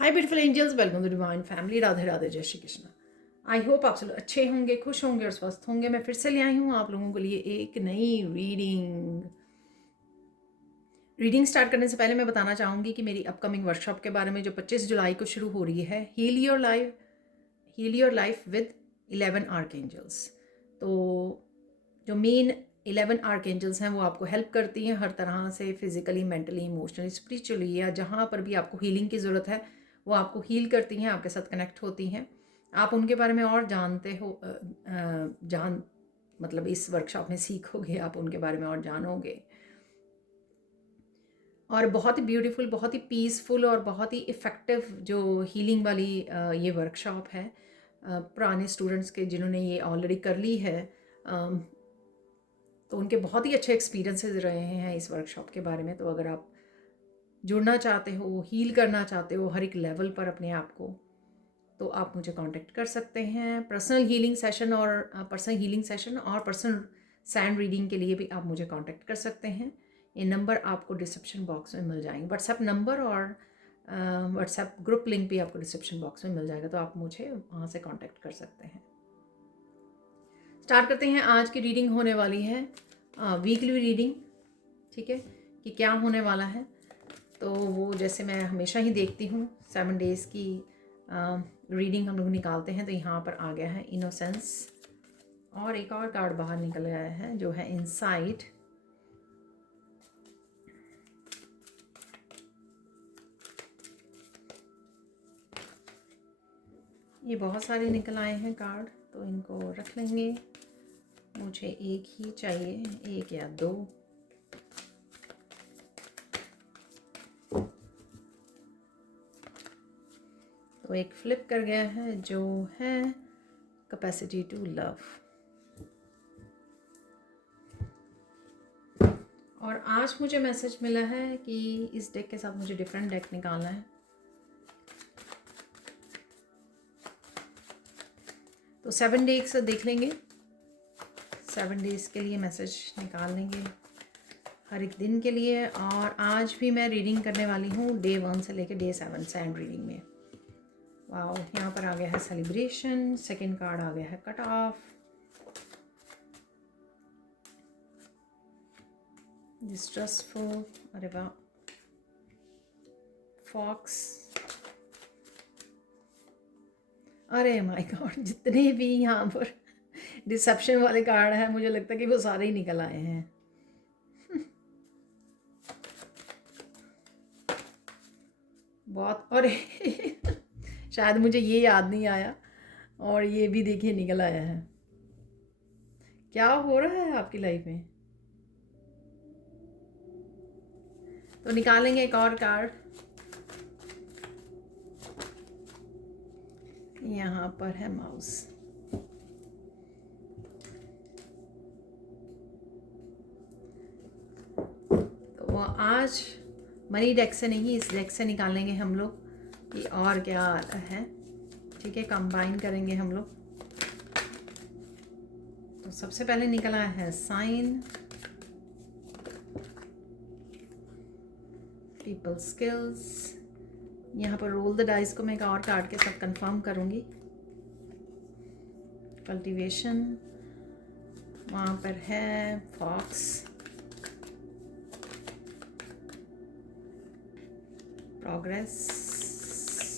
Hi beautiful angels, welcome to divine family. Radhe Radhe, जय Shri Krishna. I hope आप सब अच्छे होंगे, खुश होंगे और स्वस्थ होंगे। मैं फिर से ले आई हूँ आप लोगों के लिए एक नई रीडिंग स्टार्ट करने से पहले मैं बताना चाहूँगी कि मेरी अपकमिंग वर्कशॉप के बारे में, जो 25 जुलाई को शुरू हो रही है, heal your life with 11 archangels. तो जो मेन 11 आर्कएंजल्स हैं वो आपको हेल्प करती हैं हर तरह से, फिजिकली, मेंटली, इमोशनली, स्पिरिचुअली, या जहाँ पर भी आपको हीलिंग की ज़रूरत है वो आपको हील करती हैं, आपके साथ कनेक्ट होती हैं। आप उनके बारे में और जानते हो, मतलब इस वर्कशॉप में सीखोगे, आप उनके बारे में और जानोगे। और बहुत ही ब्यूटीफुल, बहुत ही पीसफुल और बहुत ही इफ़ेक्टिव जो हीलिंग वाली ये वर्कशॉप है। पुराने स्टूडेंट्स के जिन्होंने ये ऑलरेडी कर ली है, तो उनके बहुत ही अच्छे एक्सपीरियंसेस रहे हैं इस वर्कशॉप के बारे में। तो अगर आप जुड़ना चाहते हो, हील करना चाहते हो हर एक लेवल पर अपने आप को, तो आप मुझे कांटेक्ट कर सकते हैं। पर्सनल हीलिंग सेशन और पर्सनल सैंड रीडिंग के लिए भी आप मुझे कांटेक्ट कर सकते हैं। ये नंबर आपको डिस्क्रिप्शन बॉक्स में मिल जाएंगे। व्हाट्सएप नंबर और व्हाट्सएप ग्रुप लिंक भी आपको डिस्क्रिप्शन बॉक्स में मिल जाएगा, तो आप मुझे वहाँ से कांटेक्ट कर सकते हैं। स्टार्ट करते हैं। आज की रीडिंग होने वाली है वीकली रीडिंग, ठीक है, कि क्या होने वाला है। तो वो जैसे मैं हमेशा ही देखती हूँ, 7 डेज़ की रीडिंग हम लोग निकालते हैं। तो यहाँ पर आ गया है इनोसेंस, और एक और कार्ड बाहर निकल आया है जो है इनसाइट। ये बहुत सारे निकल आए हैं कार्ड, तो इनको रख लेंगे। मुझे एक ही चाहिए, एक या दो। तो एक फ्लिप कर गया है जो है कैपेसिटी टू लव। और आज मुझे मैसेज मिला है कि इस डेक के साथ मुझे डिफरेंट डेक निकालना है। तो 7 डेज देख लेंगे, 7 डेज के लिए मैसेज निकाल लेंगे हर एक दिन के लिए। और आज भी मैं रीडिंग करने वाली हूँ डे 1 से लेकर डे 7 सैंड रीडिंग में। वाओ, यहाँ पर आ गया है सेलिब्रेशन। सेकंड कार्ड आ गया है कट ऑफ, डिस्ट्रेसफुल, अरे वाह, फॉक्स। अरे माय गॉड, जितने भी यहाँ पर डिसेप्शन वाले कार्ड हैं, मुझे लगता है कि वो सारे ही निकल आए हैं। बहुत, अरे शायद मुझे ये याद नहीं आया, और ये भी देखिए निकल आया है। क्या हो रहा है आपकी लाइफ में? तो निकालेंगे एक और कार्ड। यहाँ पर है माउस। तो वो आज मनी डेक से नहीं, इस डेक से निकालेंगे हम लोग कि और क्या है, ठीक है, कंबाइन करेंगे हम लोग। तो सबसे पहले निकला है साइन, पीपल स्किल्स। यहाँ पर रोल द डाइस को मैं एक और कार्ड के साथ कंफर्म करूँगी। कल्टीवेशन, वहाँ पर है फॉक्स, प्रोग्रेस,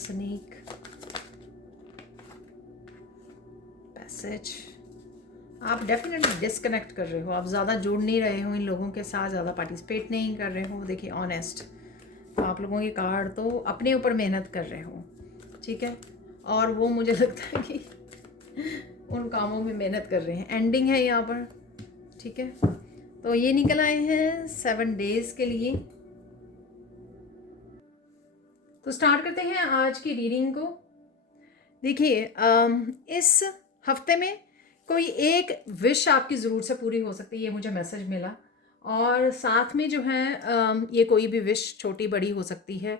स्नीक, पैसेज। आप डेफिनेटली डिस्कनेक्ट कर रहे हो, आप ज़्यादा जुड़ नहीं रहे हो इन लोगों के साथ, ज़्यादा पार्टिसिपेट नहीं कर रहे हो। देखिए ऑनेस्ट, तो आप लोगों के कार्ड तो अपने ऊपर मेहनत कर रहे हो, ठीक है, और वो मुझे लगता है कि उन कामों में मेहनत कर रहे हैं। एंडिंग है यहाँ पर, ठीक है। तो ये निकल आए हैं 7 डेज़ के लिए। तो स्टार्ट करते हैं आज की रीडिंग को। देखिए, इस हफ्ते में कोई एक विश आपकी ज़रूर से पूरी हो सकती है, ये मुझे मैसेज मिला। और साथ में जो है ये कोई भी विश छोटी बड़ी हो सकती है,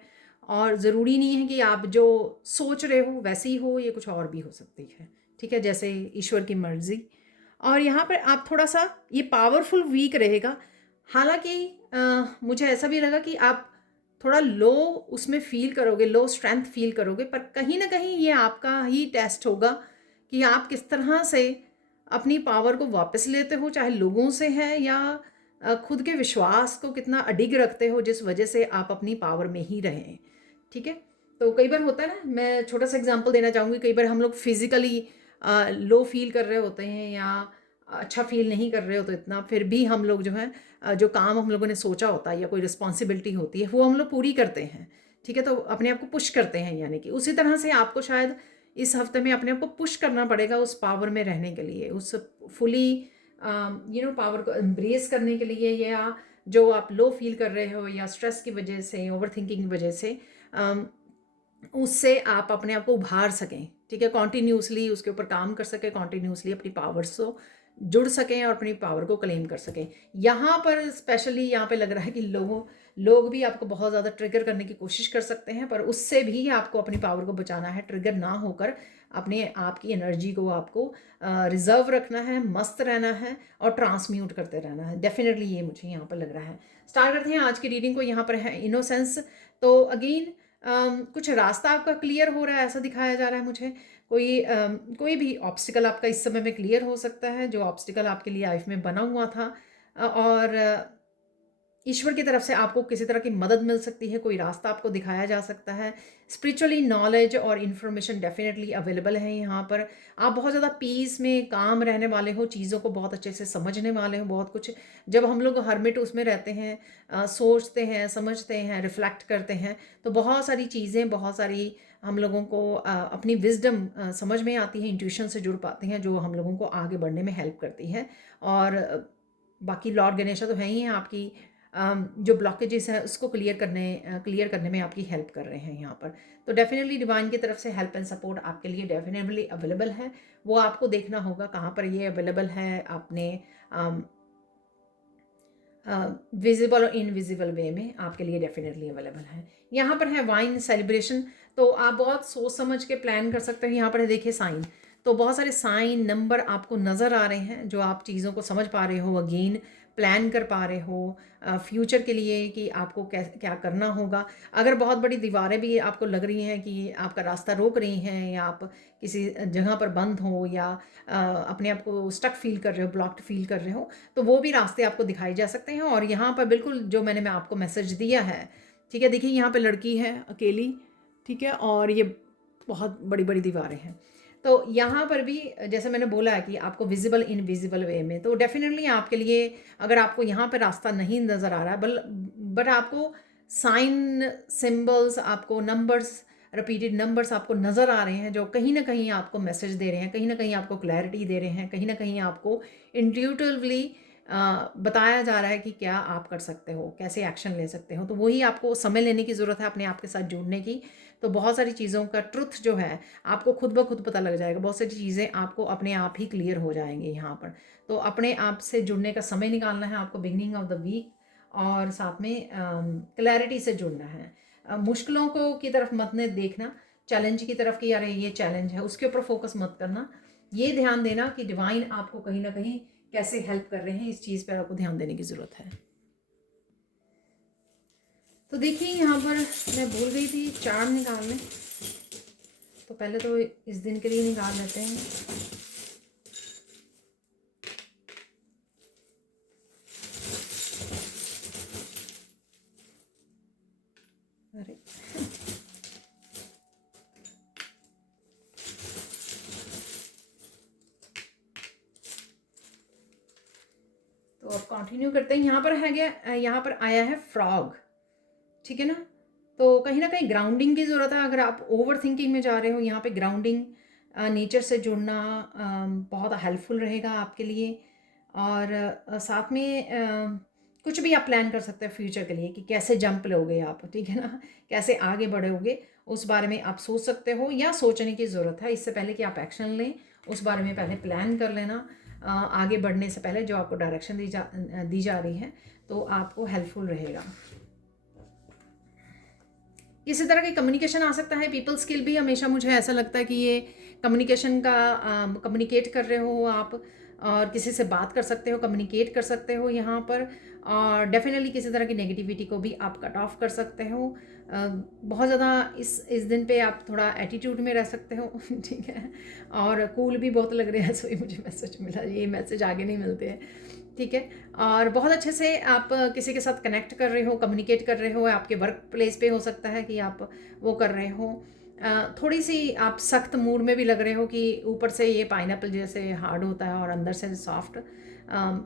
और ज़रूरी नहीं है कि आप जो सोच रहे हो वैसी ही हो, ये कुछ और भी हो सकती है, ठीक है, जैसे ईश्वर की मर्ज़ी। और यहाँ पर आप थोड़ा सा ये पावरफुल वीक रहेगा। हालांकि मुझे ऐसा भी लगा कि आप थोड़ा लो उसमें फ़ील करोगे, लो स्ट्रेंथ फ़ील करोगे, पर कहीं न कहीं ये आपका ही टेस्ट होगा कि आप किस तरह से अपनी पावर को वापस लेते हो, चाहे लोगों से है या खुद के विश्वास को कितना अडिग रखते हो, जिस वजह से आप अपनी पावर में ही रहें। ठीक है? तो कई बार होता है ना, मैं छोटा-सा एग्ज़ाम्पल देना चाहूँगी, कई बार हम लोग फिज़िकली लो फ़ील कर रहे होते हैं या अच्छा फ़ील नहीं कर रहे हो तो इतना, फिर भी हम लोग जो है जो काम हम लोगों ने सोचा होता है या कोई रिस्पॉन्सिबिलिटी होती है, वो हम लोग पूरी करते हैं। ठीक है? तो अपने आप को पुश करते हैं, यानी कि उसी तरह से आपको शायद इस हफ्ते में अपने आप को पुश करना पड़ेगा उस पावर में रहने के लिए, उस फुली पावर को एम्ब्रेस करने के लिए, या जो आप लो फील कर रहे हो या स्ट्रेस की वजह से, ओवरथिंकिंग की वजह से, अम, उससे आप अपने आप को उभार सकें। ठीक है? कॉन्टिन्यूसली उसके ऊपर काम कर सकें, कॉन्टिन्यूसली अपनी पावर्स को जुड़ सकें और अपनी पावर को क्लेम कर सकें। यहाँ पर स्पेशली यहाँ पे लग रहा है कि लोग भी आपको बहुत ज़्यादा ट्रिगर करने की कोशिश कर सकते हैं, पर उससे भी आपको अपनी पावर को बचाना है, ट्रिगर ना होकर अपने आप की एनर्जी को आपको रिज़र्व रखना है, मस्त रहना है और ट्रांसम्यूट करते रहना है। डेफ़िनेटली ये मुझे यहाँ पर लग रहा है। स्टार्ट करते हैं आज की रीडिंग को। यहाँ पर है इनोसेंस। तो अगेन कुछ रास्ता आपका क्लियर हो रहा है, ऐसा दिखाया जा रहा है मुझे। कोई भी ऑब्स्टिकल आपका इस समय में क्लियर हो सकता है, जो ऑब्स्टिकल आपके लिए लाइफ में बना हुआ था, और ईश्वर की तरफ से आपको किसी तरह की मदद मिल सकती है, कोई रास्ता आपको दिखाया जा सकता है। स्पिरिचुअली नॉलेज और इन्फॉर्मेशन डेफिनेटली अवेलेबल है यहाँ पर। आप बहुत ज़्यादा पीस में काम रहने वाले हो, चीज़ों को बहुत अच्छे से समझने वाले हो, बहुत कुछ। जब हम लोग हरमिट उसमें रहते हैं, सोचते हैं, समझते हैं, रिफ्लेक्ट करते हैं, तो बहुत सारी चीज़ें, बहुत सारी हम लोगों को अपनी विजडम समझ में आती है, इंट्यूशन से जुड़ पाते हैं, जो हम लोगों को आगे बढ़ने में हेल्प करती है। और बाकी लॉर्ड गणेशा तो है ही हैं, आपकी जो ब्लॉकेजेस हैं उसको क्लियर करने में आपकी हेल्प कर रहे हैं यहाँ पर। तो डेफिनेटली डिवाइन की तरफ से हेल्प एंड सपोर्ट आपके लिए डेफिनेटली अवेलेबल है। वो आपको देखना होगा कहाँ पर ये अवेलेबल है, आपने विजिबल और इनविजिबल वे में आपके लिए डेफिनेटली अवेलेबल है। यहाँ पर है वाइन सेलिब्रेशन। तो आप बहुत सोच समझ के प्लान कर सकते हैं। यहाँ पर देखिए साइन, तो बहुत सारे साइन नंबर आपको नज़र आ रहे हैं, जो आप चीज़ों को समझ पा रहे हो, अगेन प्लान कर पा रहे हो फ्यूचर के लिए कि आपको क्या करना होगा। अगर बहुत बड़ी दीवारें भी आपको लग रही हैं कि आपका रास्ता रोक रही हैं, या आप किसी जगह पर बंद हो, या अपने आप को स्टक फील कर रहे हो, ब्लॉक्ड फील कर रहे हो, तो वो भी रास्ते आपको दिखाई जा सकते हैं। और यहाँ पर बिल्कुल जो मैं आपको मैसेज दिया है, ठीक है, देखिए यहाँ पे लड़की है अकेली, ठीक है, और ये बहुत बड़ी बड़ी दीवारें हैं। तो यहाँ पर भी जैसे मैंने बोला है कि आपको विजिबल इनविजिबल वे में, तो डेफिनेटली आपके लिए, अगर आपको यहाँ पर रास्ता नहीं नज़र आ रहा है, बट आपको साइन सिंबल्स, आपको नंबर्स, रिपीटेड नंबर्स आपको नज़र आ रहे हैं, जो कहीं ना कहीं आपको मैसेज दे रहे हैं, कहीं ना कहीं आपको क्लैरिटी दे रहे हैं, कहीं ना कहीं आपको इंट्यूटिवली बताया जा रहा है कि क्या आप कर सकते हो, कैसे एक्शन ले सकते हो। तो वही आपको समय लेने की ज़रूरत है अपने आप के साथ जुड़ने की। तो बहुत सारी चीज़ों का ट्रुथ जो है आपको खुद ब खुद पता लग जाएगा, बहुत सारी चीज़ें आपको अपने आप ही क्लियर हो जाएंगी यहाँ पर। तो अपने आप से जुड़ने का समय निकालना है आपको बिगनिंग ऑफ द वीक, और साथ में क्लैरिटी से जुड़ना है। मुश्किलों को की तरफ मत ने देखना, चैलेंज की तरफ कि यार ये चैलेंज है, उसके ऊपर फोकस मत करना। ये ध्यान देना कि डिवाइन आपको कहीं ना कहीं कैसे हेल्प कर रहे हैं, इस चीज़ पर आपको ध्यान देने की ज़रूरत है। तो देखिए यहाँ पर मैं भूल गई थी चार्म निकालने, तो पहले तो इस दिन के लिए निकाल लेते हैं। अरे तो अब कंटिन्यू करते हैं। यहाँ पर है गया, यहाँ पर आया है फ्रॉग, ठीक है ना। तो कहीं ना कहीं ग्राउंडिंग की ज़रूरत है। अगर आप ओवर थिंकिंग में जा रहे हो, यहाँ पे ग्राउंडिंग, नेचर से जुड़ना बहुत हेल्पफुल रहेगा आपके लिए। और साथ में कुछ भी आप प्लान कर सकते हैं फ्यूचर के लिए कि कैसे जंप लोगे आप, ठीक है ना, कैसे आगे बढ़ोगे, उस बारे में आप सोच सकते हो, या सोचने की ज़रूरत है। इससे पहले कि आप एक्शन लें, उस बारे में पहले प्लान कर लेना आगे बढ़ने से पहले, जो आपको डायरेक्शन दी जा रही है, तो आपको हेल्पफुल रहेगा। इसी तरह की कम्युनिकेशन आ सकता है। पीपल स्किल भी हमेशा मुझे ऐसा लगता है कि ये कम्युनिकेशन का कम्युनिकेट कर रहे हो आप, और किसी से बात कर सकते हो, कम्युनिकेट कर सकते हो यहाँ पर। और डेफिनेटली किसी तरह की नेगेटिविटी को भी आप कट ऑफ कर सकते हो। बहुत ज़्यादा इस दिन पे आप थोड़ा एटीट्यूड में रह सकते हो ठीक है। और कूल भी बहुत लग रहे हैं, सो ये मुझे मैसेज मिला, ये मैसेज आगे नहीं मिलते हैं, ठीक है। और बहुत अच्छे से आप किसी के साथ कनेक्ट कर रहे हो, कम्युनिकेट कर रहे हो, आपके वर्क प्लेस पे हो सकता है कि आप वो कर रहे हो। थोड़ी सी आप सख्त मूड में भी लग रहे हो कि ऊपर से ये पाइनएप्पल जैसे हार्ड होता है और अंदर से सॉफ्ट,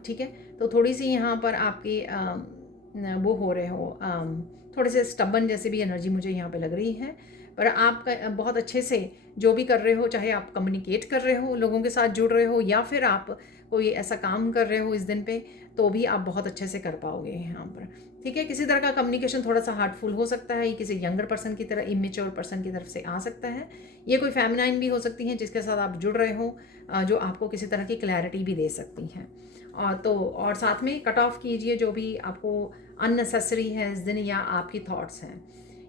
ठीक है। तो थोड़ी सी यहाँ पर आपकी वो हो रहे हो, थोड़े से स्टबन जैसी भी एनर्जी मुझे यहाँ पे लग रही है। पर आप बहुत अच्छे से जो भी कर रहे हो, चाहे आप कम्युनिकेट कर रहे हो, लोगों के साथ जुड़ रहे हो, या फिर आप कोई ऐसा काम कर रहे हो इस दिन पे, तो भी आप बहुत अच्छे से कर पाओगे यहाँ पर, ठीक है। किसी तरह का कम्युनिकेशन थोड़ा सा हार्टफुल हो सकता है, ये किसी यंगर पर्सन की तरह, इमेच्योर पर्सन की तरफ से आ सकता है। ये कोई फेमिनाइन भी हो सकती हैं जिसके साथ आप जुड़ रहे हो, जो आपको किसी तरह की क्लैरिटी भी दे सकती हैं। और साथ में कट ऑफ कीजिए जो भी आपको अननेसेसरी है इस दिन, या आपकी थॉट्स हैं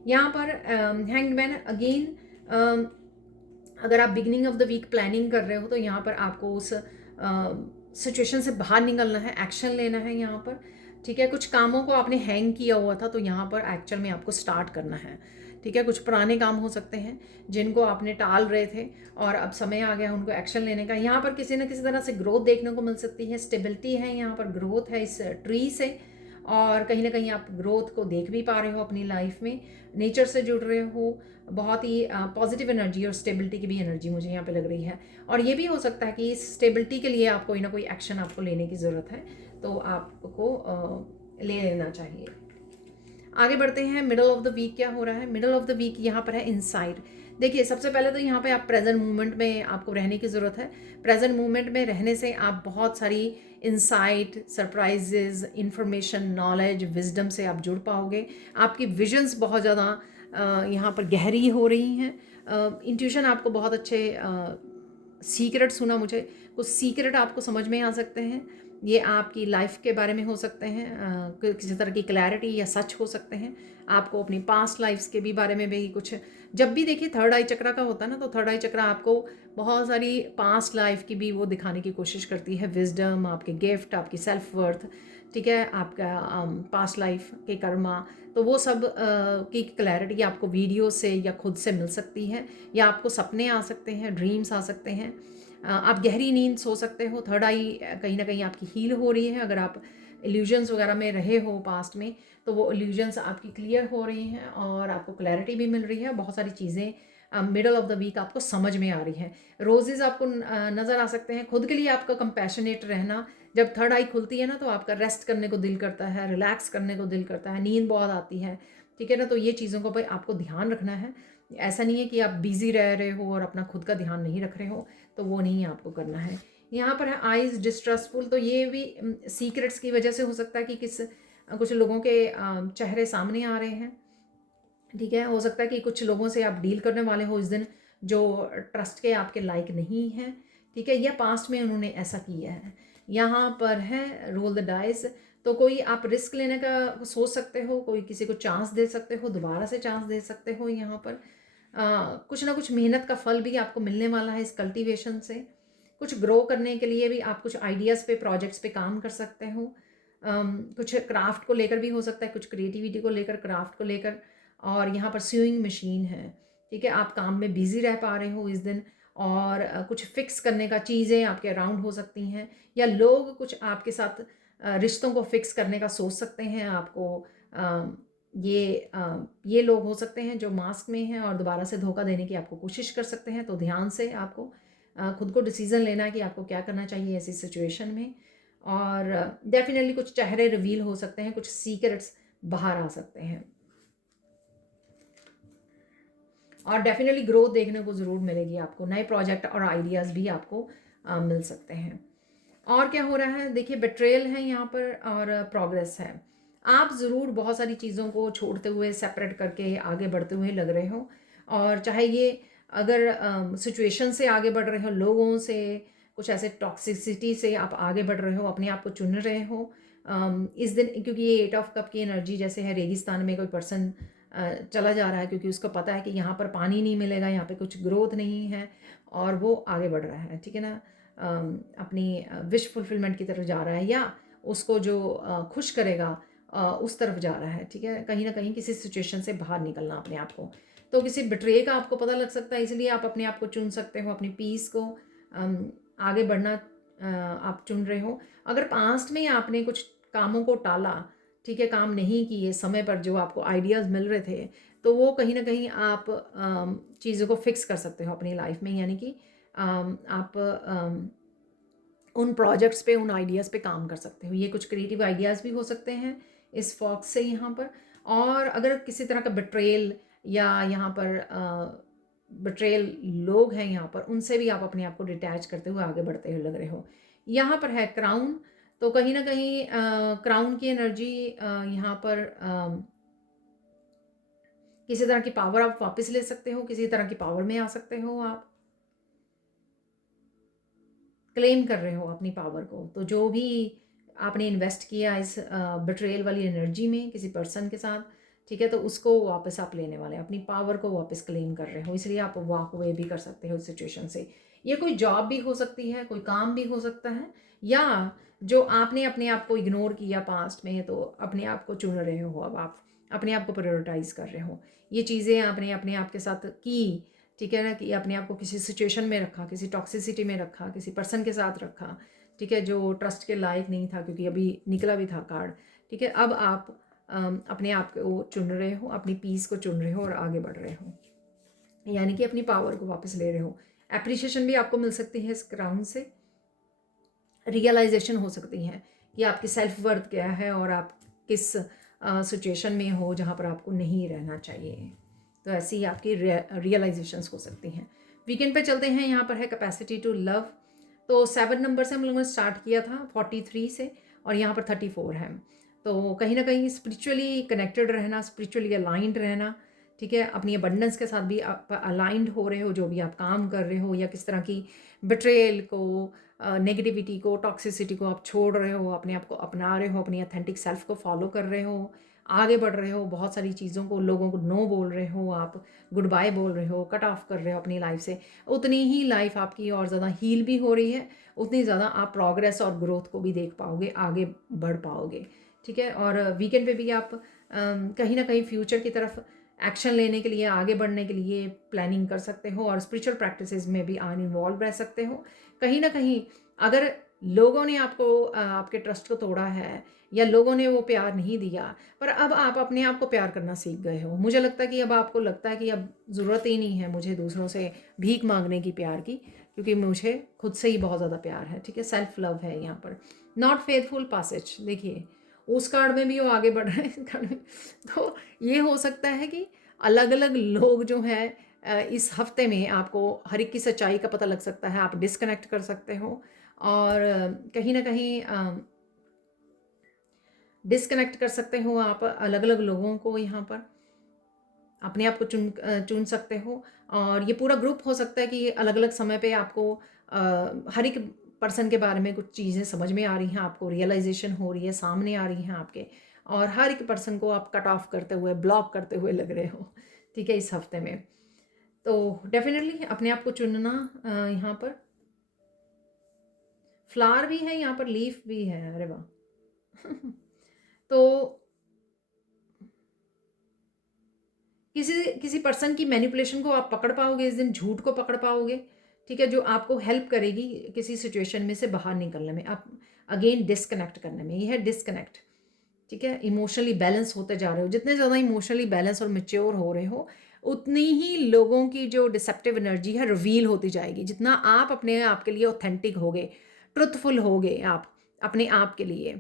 यहाँ पर। हैंग्ड मैन अगेन, अगर आप beginning of the week planning कर रहे हो, तो यहाँ पर आपको उस सिचुएशन से बाहर निकलना है, एक्शन लेना है यहाँ पर, ठीक है। कुछ कामों को आपने हैंग किया हुआ था, तो यहाँ पर एक्चुअल में आपको स्टार्ट करना है, ठीक है। कुछ पुराने काम हो सकते हैं जिनको आपने टाल रहे थे और अब समय आ गया उनको एक्शन लेने का। यहाँ पर किसी न किसी तरह से ग्रोथ देखने को मिल सकती है, स्टेबिलिटी है, यहाँ पर ग्रोथ है इस ट्री से। और कहीं ना कहीं आप ग्रोथ को देख भी पा रहे हो अपनी लाइफ में, नेचर से जुड़ रहे हो, बहुत ही पॉजिटिव एनर्जी और स्टेबिलिटी की भी एनर्जी मुझे यहाँ पे लग रही है। और ये भी हो सकता है कि इस स्टेबिलिटी के लिए आप कोई ना कोई एक्शन आपको लेने की ज़रूरत है, तो आपको ले लेना चाहिए। आगे बढ़ते हैं, मिडल ऑफ द वीक क्या हो रहा है। मिडल ऑफ द वीक यहाँ पर है इनसाइड। देखिए, सबसे पहले तो यहाँ पे आप प्रेजेंट मोमेंट में आपको रहने की ज़रूरत है। प्रेजेंट मोमेंट में रहने से आप बहुत सारी insight, surprises, information, knowledge, wisdom से आप जुड़ पाओगे। आपकी विजन्स बहुत ज़्यादा यहाँ पर गहरी हो रही हैं। इंट्यूशन आपको बहुत अच्छे सीक्रेट सुना मुझे, कुछ सीक्रेट आपको समझ में आ सकते हैं। ये आपकी लाइफ के बारे में हो सकते हैं, किसी तरह की क्लैरिटी या सच हो सकते हैं। आपको अपनी पास्ट लाइफ्स के भी बारे में भी कुछ, जब भी देखिए थर्ड आई चक्रा का होता है ना, तो थर्ड आई चक्रा आपको बहुत सारी पास्ट लाइफ की भी वो दिखाने की कोशिश करती है, विजडम, आपके गिफ्ट, आपकी सेल्फ वर्थ, ठीक है, आपका पास्ट लाइफ के कर्मा। तो वो सब की क्लैरिटी आपको वीडियो से या खुद से मिल सकती है, या आपको सपने आ सकते हैं, ड्रीम्स आ सकते हैं, आप गहरी नींद सो सकते हो। थर्ड आई कहीं ना कहीं आपकी हील हो रही है। अगर आप इल्यूजन्स वगैरह में रहे हो पास्ट में, तो वो इल्यूजन्स आपकी क्लियर हो रही हैं और आपको क्लैरिटी भी मिल रही है। बहुत सारी चीज़ें मिडल ऑफ द वीक आपको समझ में आ रही हैं। रोजेज़ आपको नज़र आ सकते हैं। खुद के लिए आपका कंपैशनेट रहना, जब थर्ड आई खुलती है ना, तो आपका रेस्ट करने को दिल करता है, रिलैक्स करने को दिल करता है, नींद बहुत आती है, ठीक है ना। तो ये चीज़ों को भाई आपको ध्यान रखना है। ऐसा नहीं है कि आप बिजी रह रहे हो और अपना खुद का ध्यान नहीं रख रहे हो, तो वो नहीं आपको करना है। यहाँ पर है आइज़ डिस्ट्रस्टफुल, तो ये भी सीक्रेट्स की वजह से हो सकता है कि कुछ लोगों के चेहरे सामने आ रहे हैं, ठीक है। हो सकता है कि कुछ लोगों से आप डील करने वाले हो इस दिन जो ट्रस्ट के आपके लायक नहीं है, ठीक है, या पास्ट में उन्होंने ऐसा किया है। यहाँ पर है रोल द डाइस, तो कोई आप रिस्क लेने का सोच सकते हो, कोई किसी को चांस दे सकते हो, दोबारा से चांस दे सकते हो। यहाँ पर कुछ ना कुछ मेहनत का फल भी आपको मिलने वाला है इस कल्टीवेशन से। कुछ ग्रो करने के लिए भी आप कुछ आइडियाज़ पे, प्रोजेक्ट्स पे काम कर सकते हो। कुछ क्राफ्ट को लेकर भी हो सकता है, कुछ क्रिएटिविटी को लेकर, क्राफ्ट को लेकर। और यहाँ पर स्यूइंग मशीन है, ठीक है, आप काम में बिजी रह पा रहे हो इस दिन। और कुछ फिक्स करने का चीज़ें आपके अराउंड हो सकती हैं, या लोग कुछ आपके साथ रिश्तों को फिक्स करने का सोच सकते हैं। आपको ये लोग हो सकते हैं जो मास्क में हैं और दोबारा से धोखा देने की आपको कोशिश कर सकते हैं। तो ध्यान से आपको खुद को डिसीज़न लेना है कि आपको क्या करना चाहिए ऐसी सिचुएशन में। और डेफिनेटली कुछ चेहरे रिवील हो सकते हैं, कुछ सीक्रेट्स बाहर आ सकते हैं, और डेफिनेटली ग्रोथ देखने को ज़रूर मिलेगी आपको। नए प्रोजेक्ट और आइडियाज़ भी आपको मिल सकते हैं। और क्या हो रहा है, देखिए बिट्रेयल है यहाँ पर और प्रोग्रेस है। आप ज़रूर बहुत सारी चीज़ों को छोड़ते हुए, सेपरेट करके आगे बढ़ते हुए लग रहे हो। और चाहे ये अगर सिचुएशन से आगे बढ़ रहे हो, लोगों से, कुछ ऐसे टॉक्सिसिटी से आप आगे बढ़ रहे हो, अपने आप को चुन रहे हो इस दिन, क्योंकि ये 8 ऑफ कप की एनर्जी जैसे है, रेगिस्तान में कोई पर्सन चला जा रहा है क्योंकि उसको पता है कि यहाँ पर पानी नहीं मिलेगा, यहाँ पे कुछ ग्रोथ नहीं है, और वो आगे बढ़ रहा है, ठीक है ना। अपनी विश फुलफिलमेंट की तरफ जा रहा है, या उसको जो खुश करेगा उस तरफ जा रहा है, ठीक है। कहीं ना कहीं किसी सिचुएशन से बाहर निकलना अपने आप को, तो किसी बिट्रे का आपको पता लग सकता है, इसलिए आप अपने आप को चुन सकते हो, अपनी पीस को आगे बढ़ना आप चुन रहे हो। अगर पास्ट में आपने कुछ कामों को टाला, ठीक है, काम नहीं किए समय पर जो आपको आइडियाज़ मिल रहे थे, तो वो कहीं ना कहीं आप चीज़ों को फिक्स कर सकते हो अपनी लाइफ में, यानी कि आप उन प्रोजेक्ट्स पे, उन आइडियाज़ पे काम कर सकते हो। ये कुछ क्रिएटिव आइडियाज़ भी हो सकते हैं इस फॉक्स से यहाँ पर। और अगर किसी तरह का बिट्रेयल या यहाँ पर बिट्रेयल लोग हैं यहाँ पर, उनसे भी आप अपने आप को डिटैच करते हुए आगे बढ़ते हुए लग रहे हो। यहाँ पर है क्राउन, तो कहीं ना कहीं क्राउन की एनर्जी यहाँ पर किसी तरह की पावर आप वापस ले सकते हो, किसी तरह की पावर में आ सकते हो, आप क्लेम कर रहे हो अपनी पावर को। तो जो भी आपने इन्वेस्ट किया इस बिट्रेयल वाली एनर्जी में किसी पर्सन के साथ, ठीक है, तो उसको वापस आप लेने वाले, अपनी पावर को वापस क्लेम कर रहे हो, इसलिए आप वॉक अवे भी कर सकते हो इस सिचुएशन से। ये कोई जॉब भी हो सकती है, कोई काम भी हो सकता है, या जो आपने अपने आप को इग्नोर किया पास्ट में, तो अपने आप को चुन रहे हो, अब आप अपने आप को प्रायोरिटाइज कर रहे हो। ये चीज़ें आपने अपने आप के साथ की, ठीक है ना, कि अपने आप को किसी सिचुएशन में रखा, किसी टॉक्सिसिटी में रखा, किसी पर्सन के साथ रखा, ठीक है, जो ट्रस्ट के लायक नहीं था, क्योंकि अभी निकला भी था कार्ड, ठीक है। अब आप अपने आप को चुन रहे हो, अपनी पीस को चुन रहे हो और आगे बढ़ रहे हो, यानी कि अपनी पावर को वापस ले रहे हो। एप्रिशिएशन भी आपको मिल सकती है इस क्राउन से, रियलाइजेशन हो सकती है कि आपकी सेल्फ वर्थ क्या है और आप किस सिचुएशन में हो जहाँ पर आपको नहीं रहना चाहिए। तो ऐसी आपकी रियलाइजेशंस हो सकती हैं। वीकेंड पे चलते हैं, यहाँ पर है कैपेसिटी टू लव। तो 7 नंबर से हम लोगों ने स्टार्ट किया था 43 से, और यहाँ पर 34 है। तो कहीं ना कहीं स्पिरिचुअली कनेक्टेड रहना, स्पिरिचुअली अलाइंड रहना, ठीक है, अपनी अबंडेंस के साथ भी आप अलाइंड हो रहे हो, जो भी आप काम कर रहे हो, या किस तरह की बिट्रेयल को, नेगेटिविटी को, टॉक्सिसिटी को आप छोड़ रहे हो, अपने आप को अपना रहे हो, अपनी ऑथेंटिक सेल्फ को फॉलो कर रहे हो, आगे बढ़ रहे हो, बहुत सारी चीज़ों को, लोगों को नो बोल रहे हो, आप गुड बाय बोल रहे हो, कट ऑफ कर रहे हो अपनी लाइफ से। उतनी ही लाइफ आपकी और ज़्यादा हील भी हो रही है, उतनी ज़्यादा आप प्रोग्रेस और ग्रोथ को भी देख पाओगे, आगे बढ़ पाओगे, ठीक है। और वीकेंड पे भी आप कहीं ना कहीं फ्यूचर की तरफ एक्शन लेने के लिए, आगे बढ़ने के लिए प्लानिंग कर सकते हो, और स्पिरिचुअल प्रैक्टिसेस में भी इन्वॉल्व रह सकते हो। कहीं ना कहीं अगर लोगों ने आपको आपके ट्रस्ट को तोड़ा है, या लोगों ने वो प्यार नहीं दिया, पर अब आप अपने आप को प्यार करना सीख गए हो। मुझे लगता है कि अब आपको लगता है कि अब ज़रूरत ही नहीं है मुझे दूसरों से भीख मांगने की प्यार की, क्योंकि मुझे खुद से ही बहुत ज़्यादा प्यार है, ठीक है। सेल्फ लव है यहाँ पर। नॉट फेथफुल पासेज, देखिए उस कार्ड में भी वो आगे बढ़ रहे हैं, इस कार्ड में। तो ये हो सकता है कि अलग अलग लोग जो है इस हफ्ते में आपको हर एक की सच्चाई का पता लग सकता है, आप डिस्कनेक्ट कर सकते हो, और कहीं ना कहीं डिस्कनेक्ट कर सकते हो आप अलग अलग लोगों को, यहाँ पर अपने आप को चुन सकते हो। और ये पूरा ग्रुप हो सकता है कि अलग अलग समय पे आपको हर एक पर्सन के बारे में कुछ चीज़ें समझ में आ रही हैं, आपको रियलाइजेशन हो रही है, सामने आ रही हैं आपके, और हर एक पर्सन को आप कट ऑफ करते हुए, ब्लॉक करते हुए लग रहे हो, ठीक है, इस हफ्ते में। तो डेफिनेटली अपने आप को चुनना। यहाँ पर फ्लावर भी है, यहाँ पर लीफ भी है, अरे वाह। तो किसी किसी पर्सन की मैनिपुलेशन को आप पकड़ पाओगे इस दिन, झूठ को पकड़ पाओगे, ठीक है, जो आपको हेल्प करेगी किसी सिचुएशन में से बाहर निकलने में, आप अगेन डिस्कनेक्ट करने में। ये है डिस्कनेक्ट, ठीक है। इमोशनली बैलेंस होते जा रहे हो, जितने ज़्यादा इमोशनली बैलेंस और मेच्योर हो रहे हो, उतनी ही लोगों की जो डिसेप्टिव एनर्जी है रिवील होती जाएगी। जितना आप अपने आप के लिए ऑथेंटिक होगे, ट्रुथफुल होगे आप अपने आप के लिए,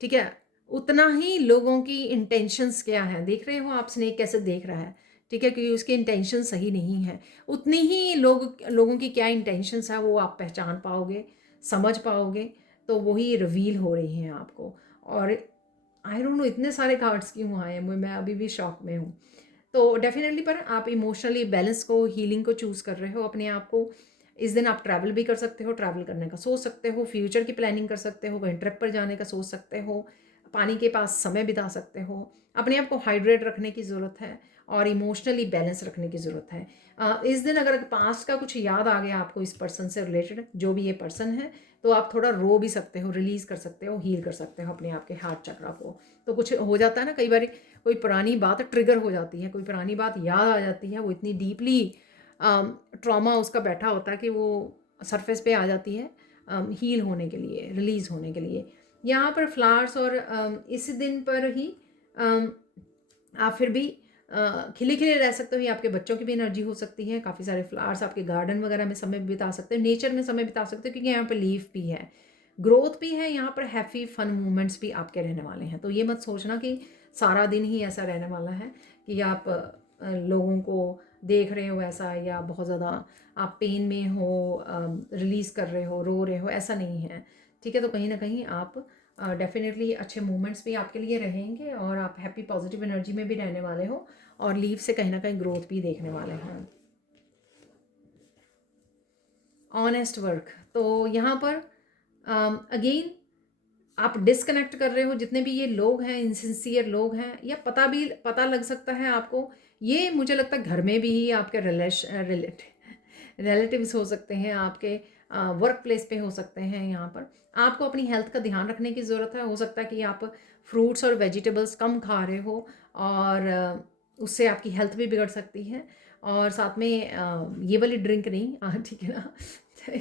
ठीक है, उतना ही लोगों की इंटेंशंस क्या है, देख रहे हो आप स्नेक कैसे देख रहा है, ठीक है, क्योंकि उसकी इंटेंशन सही नहीं है, उतनी ही लोगों की क्या इंटेंशंस है वो आप पहचान पाओगे, समझ पाओगे। तो वही रिवील हो रही हैं आपको। और आई डोंट नो इतने सारे कार्ड्स क्यों आए हैं, मैं अभी भी शॉक में हूँ। तो डेफिनेटली पर आप इमोशनली बैलेंस को, हीलिंग को चूज़ कर रहे हो अपने आप को। इस दिन आप ट्रैवल भी कर सकते हो, ट्रैवल करने का सोच सकते हो, फ्यूचर की प्लानिंग कर सकते हो, कहीं ट्रिप पर जाने का सोच सकते हो, पानी के पास समय बिता सकते हो। अपने आप को हाइड्रेट रखने की ज़रूरत है और इमोशनली बैलेंस रखने की ज़रूरत है। इस दिन अगर पास्ट का कुछ याद आ गया आपको इस पर्सन से रिलेटेड, जो भी ये पर्सन है, तो आप थोड़ा रो भी सकते हो, रिलीज़ कर सकते हो, हील कर सकते हो अपने आप के हार्ट चक्रा को। तो कुछ हो जाता है ना, कई बार कोई पुरानी बात ट्रिगर हो जाती है, कोई पुरानी बात याद आ जाती है, वो इतनी डीपली ट्रॉमा उसका बैठा होता है कि वो सरफेस पे आ जाती है हील होने के लिए, रिलीज़ होने के लिए। यहाँ पर फ्लावर्स और इस दिन पर ही आप फिर भी खिले खिले रह सकते हो, या आपके बच्चों की भी एनर्जी हो सकती है। काफ़ी सारे फ्लावर्स आपके गार्डन वगैरह में समय बिता सकते हो, नेचर में समय बिता सकते हो, क्योंकि यहाँ पर लीफ भी है, ग्रोथ भी है, यहाँ पर हैप्पी फन मोमेंट्स भी आपके रहने वाले हैं। तो ये मत सोचना कि सारा दिन ही ऐसा रहने वाला है कि आप लोगों को देख रहे हो ऐसा, या बहुत ज़्यादा आप पेन में हो, रिलीज़ कर रहे हो, रो रहे हो, ऐसा नहीं है। ठीक है, तो कहीं ना कहीं आप डेफिनेटली अच्छे मोमेंट्स भी आपके लिए रहेंगे और आप हैप्पी पॉजिटिव एनर्जी में भी रहने वाले हो, और लीव से कहीं ना कहीं ग्रोथ भी देखने वाले हैं। ऑनेस्ट वर्क, तो यहाँ पर अगेन आप डिस्कनेक्ट कर रहे हो, जितने भी ये लोग हैं, इनसिंसियर लोग हैं, या पता लग सकता है आपको, ये मुझे लगता है घर में भी ही आपके रिलेटिव्स हो सकते हैं, आपके वर्क प्लेस पे हो सकते हैं। यहाँ पर आपको अपनी हेल्थ का ध्यान रखने की ज़रूरत है। हो सकता है कि आप फ्रूट्स और वेजिटेबल्स कम खा रहे हो, और उससे आपकी हेल्थ भी बिगड़ सकती है। और साथ में ये वाली ड्रिंक नहीं, ठीक है ना,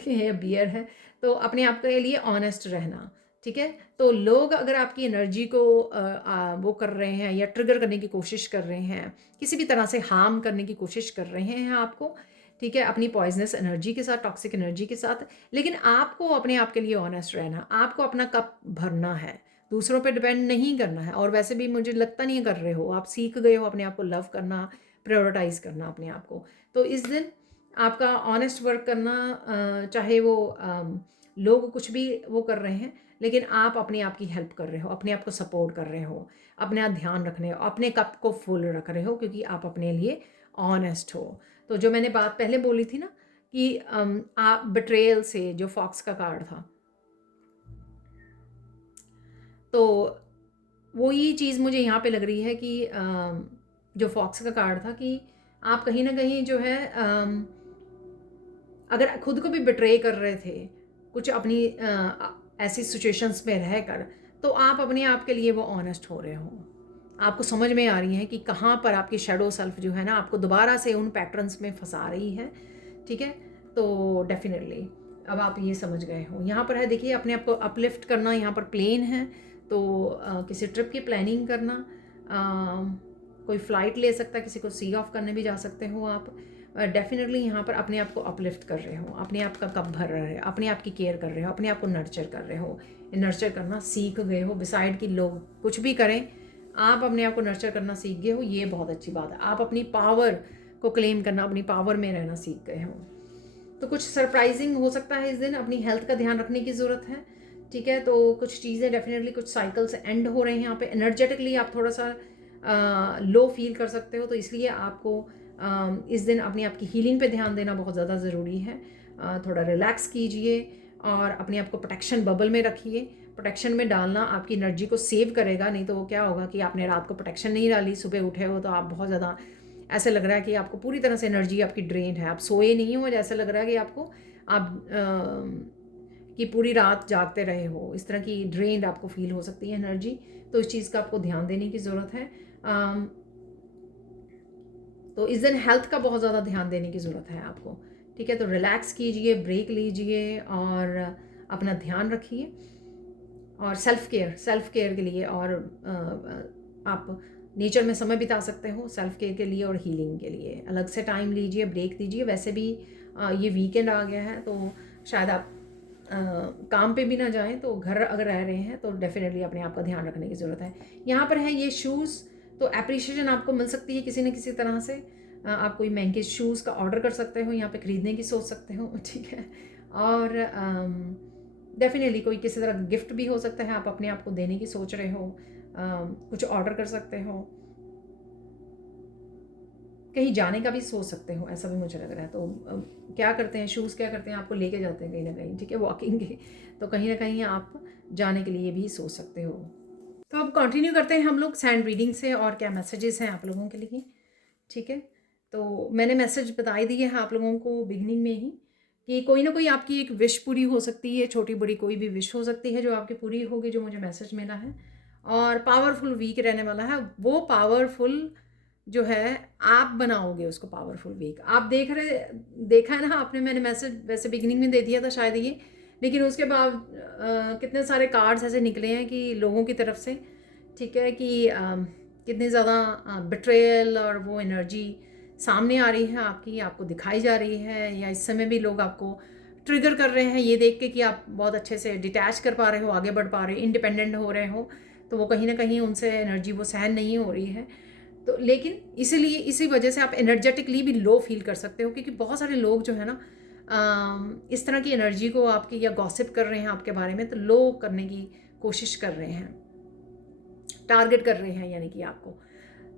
ये बियर है। तो अपने आप के लिए ऑनेस्ट रहना, ठीक है। तो लोग अगर आपकी एनर्जी को वो कर रहे हैं या ट्रिगर करने की कोशिश कर रहे हैं, किसी भी तरह से हार्म करने की कोशिश कर रहे हैं आपको, ठीक है, अपनी पॉइजनस एनर्जी के साथ, टॉक्सिक एनर्जी के साथ, लेकिन आपको अपने आप के लिए ऑनेस्ट रहना, आपको अपना कप भरना है, दूसरों पे डिपेंड नहीं करना है। और वैसे भी मुझे लगता नहीं कर रहे हो, आप सीख गए हो अपने आप को लव करना, प्रायोरिटाइज करना अपने आप को। तो इस दिन आपका ऑनेस्ट वर्क करना, चाहे वो लोग कुछ भी वो कर रहे हैं, लेकिन आप अपने आप की हेल्प कर रहे हो, अपने आप को सपोर्ट कर रहे हो, अपने आप ध्यान रख रहे हो, अपने कप को फुल रख रहे हो, क्योंकि आप अपने लिए ऑनेस्ट हो। तो जो मैंने बात पहले बोली थी ना कि आप बिट्रेयल से, जो फॉक्स का कार्ड था, तो वो ये चीज़ मुझे यहाँ पे लग रही है कि जो फॉक्स का कार्ड था, कि आप कहीं ना कहीं जो है अगर खुद को भी बिट्रे कर रहे थे कुछ अपनी ऐसी सिचुएशंस में रहकर, तो आप अपने आप के लिए वो ऑनेस्ट हो रहे हो। आपको समझ में आ रही है कि कहाँ पर आपकी शैडो सेल्फ जो है ना, आपको दोबारा से उन पैटर्न्स में फंसा रही है, ठीक है। तो डेफिनेटली अब आप ये समझ गए हो। यहाँ पर है, देखिए, अपने आप को अपलिफ्ट करना, यहाँ पर प्लेन है, तो किसी ट्रिप की प्लानिंग करना, कोई फ़्लाइट ले सकता है, किसी को सी ऑफ करने भी जा सकते हो आप। डेफिनेटली यहाँ पर अपने आप को अपलिफ्ट कर रहे हो, अपने आप का कप भर रहे हो, अपने आप की केयर कर रहे हो, अपने आप को नर्चर कर रहे हो, नर्चर करना सीख गए हो। बिसाइड कि लोग कुछ भी करें, आप अपने आप को नर्चर करना सीख गए हो, ये बहुत अच्छी बात है। आप अपनी पावर को क्लेम करना, अपनी पावर में रहना सीख गए हो। तो कुछ सरप्राइजिंग हो सकता है इस दिन, अपनी हेल्थ का ध्यान रखने की ज़रूरत है, ठीक है। तो कुछ चीज़ें डेफिनेटली, कुछ साइकिल्स एंड हो रहे हैं यहाँ पे। एनर्जेटिकली आप थोड़ा सा लो फील कर सकते हो, तो इसलिए आपको इस दिन अपनी आपकी हीलिंग पे ध्यान देना बहुत ज़्यादा ज़रूरी है। थोड़ा रिलैक्स कीजिए और अपने आप को प्रोटेक्शन बबल में रखिए। प्रोटेक्शन में डालना आपकी एनर्जी को सेव करेगा, नहीं तो वो क्या होगा कि आपने रात को प्रोटेक्शन नहीं डाली, सुबह उठे हो तो आप बहुत ज़्यादा ऐसे लग रहा है कि आपको पूरी तरह से एनर्जी आपकी ड्रेन है, आप सोए नहीं हो, जैसे लग रहा है कि आपको आप कि पूरी रात जागते रहे हो, इस तरह की ड्रेन्ड आपको फील हो सकती है एनर्जी। तो इस चीज़ का आपको ध्यान देने की ज़रूरत है। तो इस दिन हेल्थ का बहुत ज़्यादा ध्यान देने की ज़रूरत है आपको, ठीक है। तो रिलैक्स कीजिए, ब्रेक लीजिए और अपना ध्यान रखिए। और सेल्फ केयर के लिए, और आप नेचर में समय बिता सकते हो सेल्फ केयर के लिए और हीलिंग के लिए। अलग से टाइम लीजिए, ब्रेक दीजिए। वैसे भी ये वीकेंड आ गया है, तो शायद आप काम पे भी ना जाएं, तो घर अगर रह रहे हैं तो डेफिनेटली अपने आप का ध्यान रखने की ज़रूरत है। यहाँ पर है ये शूज़, तो अप्रिशिएशन आपको मिल सकती है किसी न किसी तरह से। आप कोई महंगे शूज़ का ऑर्डर कर सकते हो, यहाँ पे ख़रीदने की सोच सकते हो, ठीक है। और डेफिनेटली कोई किसी तरह गिफ्ट भी हो सकता है, आप अपने आप को देने की सोच रहे हो, कुछ ऑर्डर कर सकते हो, कहीं जाने का भी सोच सकते हो, ऐसा भी मुझे लग रहा है। तो क्या करते हैं, शूज़ क्या करते हैं, आपको लेके जाते हैं कहीं ना कहीं, ठीक है, वॉकिंग के। तो कहीं ना कहीं आप जाने के लिए भी सोच सकते हो। तो अब कंटिन्यू करते हैं हम लोग सैंड रीडिंग से, और क्या मैसेजेस हैं आप लोगों के लिए। ठीक है, तो मैंने मैसेज बता ही दिए हैं आप लोगों को बिगनिंग में ही कि कोई ना कोई आपकी एक विश पूरी हो सकती है, छोटी बड़ी कोई भी विश हो सकती है जो आपकी पूरी होगी, जो मुझे मैसेज मिला है। और पावरफुल वीक रहने वाला है, वो पावरफुल जो है आप बनाओगे उसको पावरफुल वीक। आप देखा है ना आपने, मैंने मैसेज वैसे बिगिनिंग में दे दिया था शायद ये, लेकिन उसके बाद कितने सारे कार्ड्स ऐसे निकले हैं कि लोगों की तरफ से, ठीक है, कि कितनी ज़्यादा बिट्रेयल और वो एनर्जी सामने आ रही है आपकी, आपको दिखाई जा रही है, या इस समय भी लोग आपको ट्रिगर कर रहे हैं ये देख के कि आप बहुत अच्छे से डिटैच कर पा रहे हो, आगे बढ़ पा रहे हो, इंडिपेंडेंट हो रहे हो, तो वो कहीं ना कहीं उनसे एनर्जी वो सहन नहीं हो रही है। तो लेकिन इसीलिए इसी वजह से आप एनर्जेटिकली भी लो फील कर सकते हो, क्योंकि बहुत सारे लोग जो है ना इस तरह की एनर्जी को आपकी या गॉसिप कर रहे हैं आपके बारे में, तो लो करने की कोशिश कर रहे हैं, टारगेट कर रहे हैं यानी कि आपको,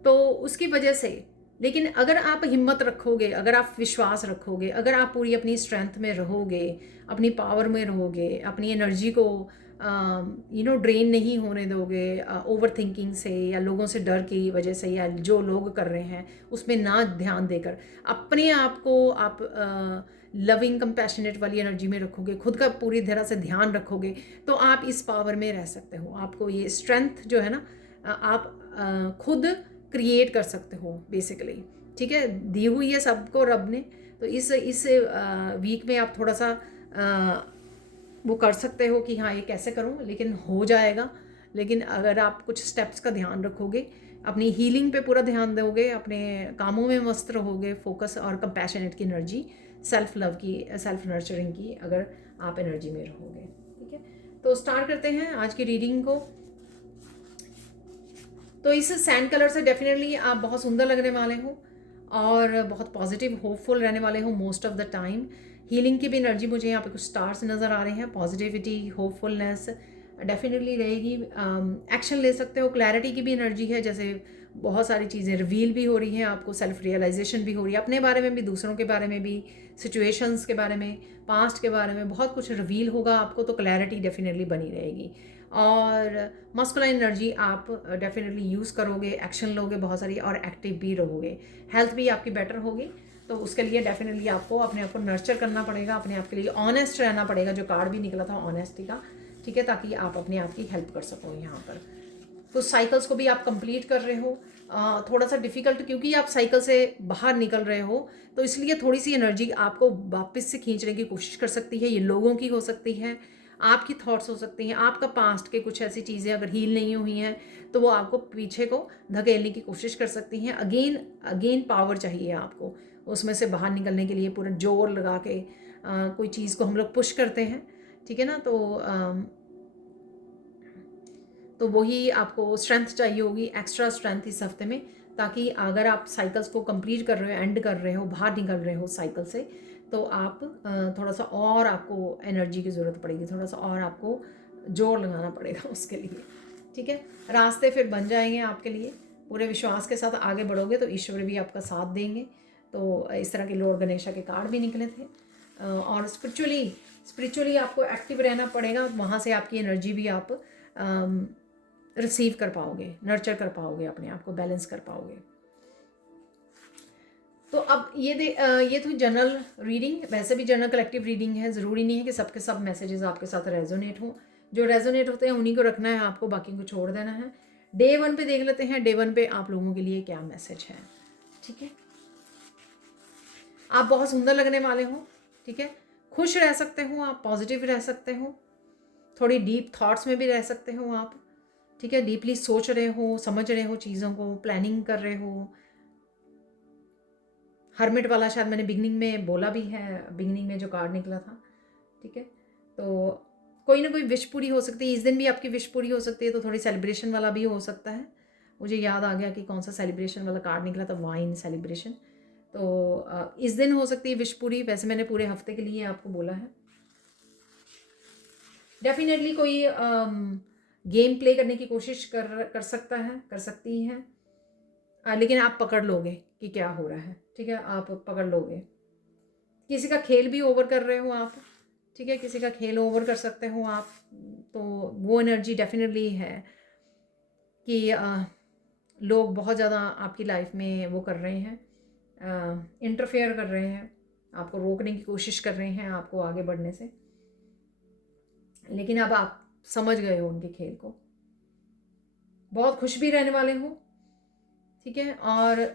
तो उसकी वजह से। लेकिन अगर आप हिम्मत रखोगे, अगर आप विश्वास रखोगे, अगर आप पूरी अपनी स्ट्रेंथ में रहोगे, अपनी पावर में रहोगे, अपनी एनर्जी को ड्रेन नहीं होने दोगे ओवर थिंकिंग से या लोगों से डर की वजह से, या जो लोग कर रहे हैं उसमें ना ध्यान देकर अपने आप को आप लविंग कंपैशनेट वाली एनर्जी में रखोगे, खुद का पूरी तरह से ध्यान रखोगे, तो आप इस पावर में रह सकते हो। आपको ये स्ट्रेंथ जो है ना आप खुद क्रिएट कर सकते हो बेसिकली। ठीक है, दी हुई है सबको रब ने, तो इस वीक में आप थोड़ा सा वो कर सकते हो कि हाँ ये कैसे करूँ, लेकिन हो जाएगा। लेकिन अगर आप कुछ स्टेप्स का ध्यान रखोगे, अपनी हीलिंग पे पूरा ध्यान दोगे, अपने कामों में मस्त रहोगे, फोकस और कंपैशनेट की एनर्जी, सेल्फ लव की, सेल्फ नर्चरिंग की अगर आप एनर्जी में रहोगे। ठीक है, तो स्टार्ट करते हैं आज की रीडिंग को। तो इस सैंड कलर से डेफिनेटली आप बहुत सुंदर लगने वाले हो और बहुत पॉजिटिव होपफुल रहने वाले हो most of the time. Healing की भी एनर्जी मुझे यहाँ पे कुछ स्टार्स नज़र आ रहे हैं, पॉजिटिविटी होपफुलनेस डेफिनेटली रहेगी। एक्शन ले सकते हो, क्लैरिटी की भी एनर्जी है, जैसे बहुत सारी चीज़ें रिवील भी हो रही हैं आपको, सेल्फ रियलाइजेशन भी हो रही है, अपने बारे में भी, दूसरों के बारे में भी, सिचुएशंस के बारे में, पास्ट के बारे में बहुत कुछ रिवील होगा आपको, तो क्लैरिटी डेफिनेटली बनी रहेगी। और मस्कुलाइन एनर्जी आप डेफिनेटली यूज़ करोगे, एक्शन लोगे बहुत सारी, और एक्टिव भी रहोगे, हेल्थ भी आपकी बेटर होगी। तो उसके लिए डेफिनेटली आपको अपने आप को नर्चर करना पड़ेगा, अपने आप के लिए ऑनेस्ट रहना पड़ेगा, जो कार्ड भी निकला था ऑनेस्टी का, ठीक है, ताकि आप अपने आप की हेल्प कर सको यहाँ पर। तो साइकिल्स को भी आप कंप्लीट कर रहे हो, थोड़ा सा डिफ़िकल्ट, क्योंकि आप साइकिल से बाहर निकल रहे हो, तो इसलिए थोड़ी सी एनर्जी आपको वापस से खींचने की कोशिश कर सकती है। ये लोगों की हो सकती है, आपकी थॉट्स हो सकती हैं, आपका पास्ट के कुछ ऐसी चीज़ें अगर हील नहीं हुई हैं तो वो आपको पीछे को धकेलने की कोशिश कर सकती हैं। अगेन अगेन पावर चाहिए आपको उसमें से बाहर निकलने के लिए, पूरा जोर लगा के कोई चीज़ को हम लोग पुश करते हैं, ठीक है ना, तो वही आपको स्ट्रेंथ चाहिए होगी, एक्स्ट्रा स्ट्रेंथ इस हफ्ते में, ताकि अगर आप साइकिल्स को कंप्लीट कर रहे हो, एंड कर रहे हो, बाहर निकल रहे हो साइकिल से, तो आप थोड़ा सा और आपको एनर्जी की ज़रूरत पड़ेगी, थोड़ा सा और आपको जोर लगाना पड़ेगा उसके लिए। ठीक है, रास्ते फिर बन जाएंगे आपके लिए, पूरे विश्वास के साथ आगे बढ़ोगे तो ईश्वर भी आपका साथ देंगे। तो इस तरह के लॉर्ड गणेशा के कार्ड भी निकले थे। और स्पिरिचुअली आपको एक्टिव रहना पड़ेगा, वहाँ से आपकी एनर्जी भी आप रिसीव कर पाओगे, नर्चर कर पाओगे, अपने आप को बैलेंस कर पाओगे। तो अब ये तो जनरल रीडिंग, वैसे भी जनरल कलेक्टिव रीडिंग है, ज़रूरी नहीं है कि सबके सब मैसेजेस आपके साथ रेजोनेट हो। जो रेजोनेट होते हैं उन्हीं को रखना है आपको, बाकी को छोड़ देना है। डे 1 पे देख लेते हैं, डे 1 पे आप लोगों के लिए क्या मैसेज है। ठीक है, आप बहुत सुंदर लगने वाले हो, ठीक है, खुश रह सकते हो आप, पॉजिटिव रह सकते हो, थोड़ी डीप थॉट्स में भी रह सकते हो आप, ठीक है, डीपली सोच रहे हो, समझ रहे हो चीज़ों को, प्लानिंग कर रहे हो। हर्मिट वाला शायद मैंने बिगनिंग में बोला भी है, बिगनिंग में जो कार्ड निकला था, ठीक है। तो कोई ना कोई विश पूरी हो सकती है, इस दिन भी आपकी विश पूरी हो सकती है, तो थोड़ी सेलिब्रेशन वाला भी हो सकता है। मुझे याद आ गया कि कौन सा सेलिब्रेशन वाला कार्ड निकला था, वाइन सेलिब्रेशन। तो इस दिन हो सकती है विश पूरी, वैसे मैंने पूरे हफ्ते के लिए आपको बोला है। डेफिनेटली कोई गेम प्ले करने की कोशिश कर सकता है, कर सकती है, लेकिन आप पकड़ लोगे कि क्या हो रहा है, ठीक है, आप पकड़ लोगे। किसी का खेल भी ओवर कर रहे हो आप, ठीक है, किसी का खेल ओवर कर सकते हो आप, तो वो एनर्जी डेफिनेटली है। कि लोग बहुत ज़्यादा आपकी लाइफ में वो कर रहे हैं, इंटरफेयर कर रहे हैं, आपको रोकने की कोशिश कर रहे हैं आपको आगे बढ़ने से, लेकिन अब आप समझ गए हो उनके खेल को, बहुत खुश भी रहने वाले हो, ठीक है। और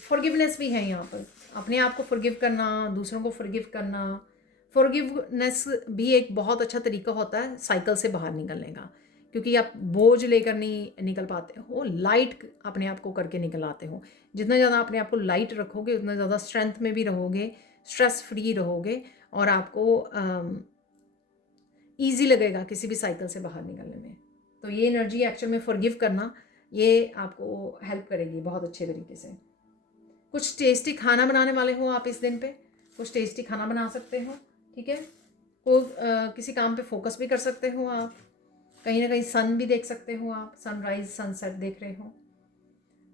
फॉरगिवनेस भी है यहाँ पर, अपने आप को फॉरगिव करना, दूसरों को फॉरगिव करना। फॉरगिवनेस भी एक बहुत अच्छा तरीका होता है साइकिल से बाहर निकलने का, क्योंकि आप बोझ लेकर नहीं निकल पाते हो, लाइट अपने आप को करके निकल आते हो। जितना ज़्यादा अपने आप को लाइट रखोगे उतना ज़्यादा स्ट्रेंथ में भी रहोगे, स्ट्रेस फ्री रहोगे, और आपको ईजी लगेगा किसी भी साइकिल से बाहर निकलने में। तो ये एनर्जी एक्चुअल में फॉरगिव करना, ये आपको हेल्प करेगी बहुत अच्छे तरीके से। कुछ टेस्टी खाना बनाने वाले हो आप इस दिन पे, कुछ टेस्टी खाना बना सकते हो, ठीक है। किसी काम पे फोकस भी कर सकते हो आप, कहीं ना कहीं सन भी देख सकते हो आप, सनराइज सनसेट देख रहे हो।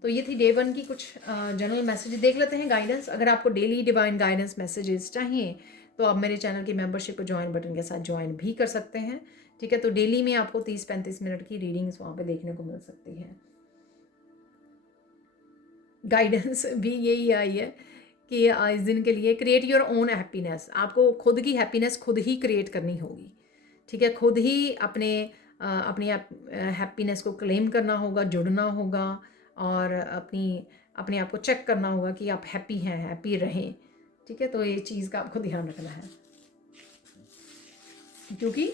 तो ये थी डे 1 की कुछ जनरल मैसेज। देख लेते हैं गाइडेंस। अगर आपको डेली डिवाइन गाइडेंस मैसेजेस चाहिए तो आप मेरे चैनल की मेंबरशिप को ज्वाइन बटन के साथ ज्वाइन भी कर सकते हैं, ठीक है। तो डेली में आपको 30-35 मिनट की रीडिंग्स वहाँ पे देखने को मिल सकती है। गाइडेंस भी यही आई है कि इस दिन के लिए क्रिएट योर ओन हैप्पीनेस, आपको खुद की हैप्पीनेस खुद ही क्रिएट करनी होगी, ठीक है। खुद ही अपनी हैप्पीनेस को क्लेम करना होगा, जुड़ना होगा, और अपने आप को चेक करना होगा कि आप हैप्पी हैं, हैप्पी रहें, ठीक है। तो ये चीज़ का आपको ध्यान रखना है, क्योंकि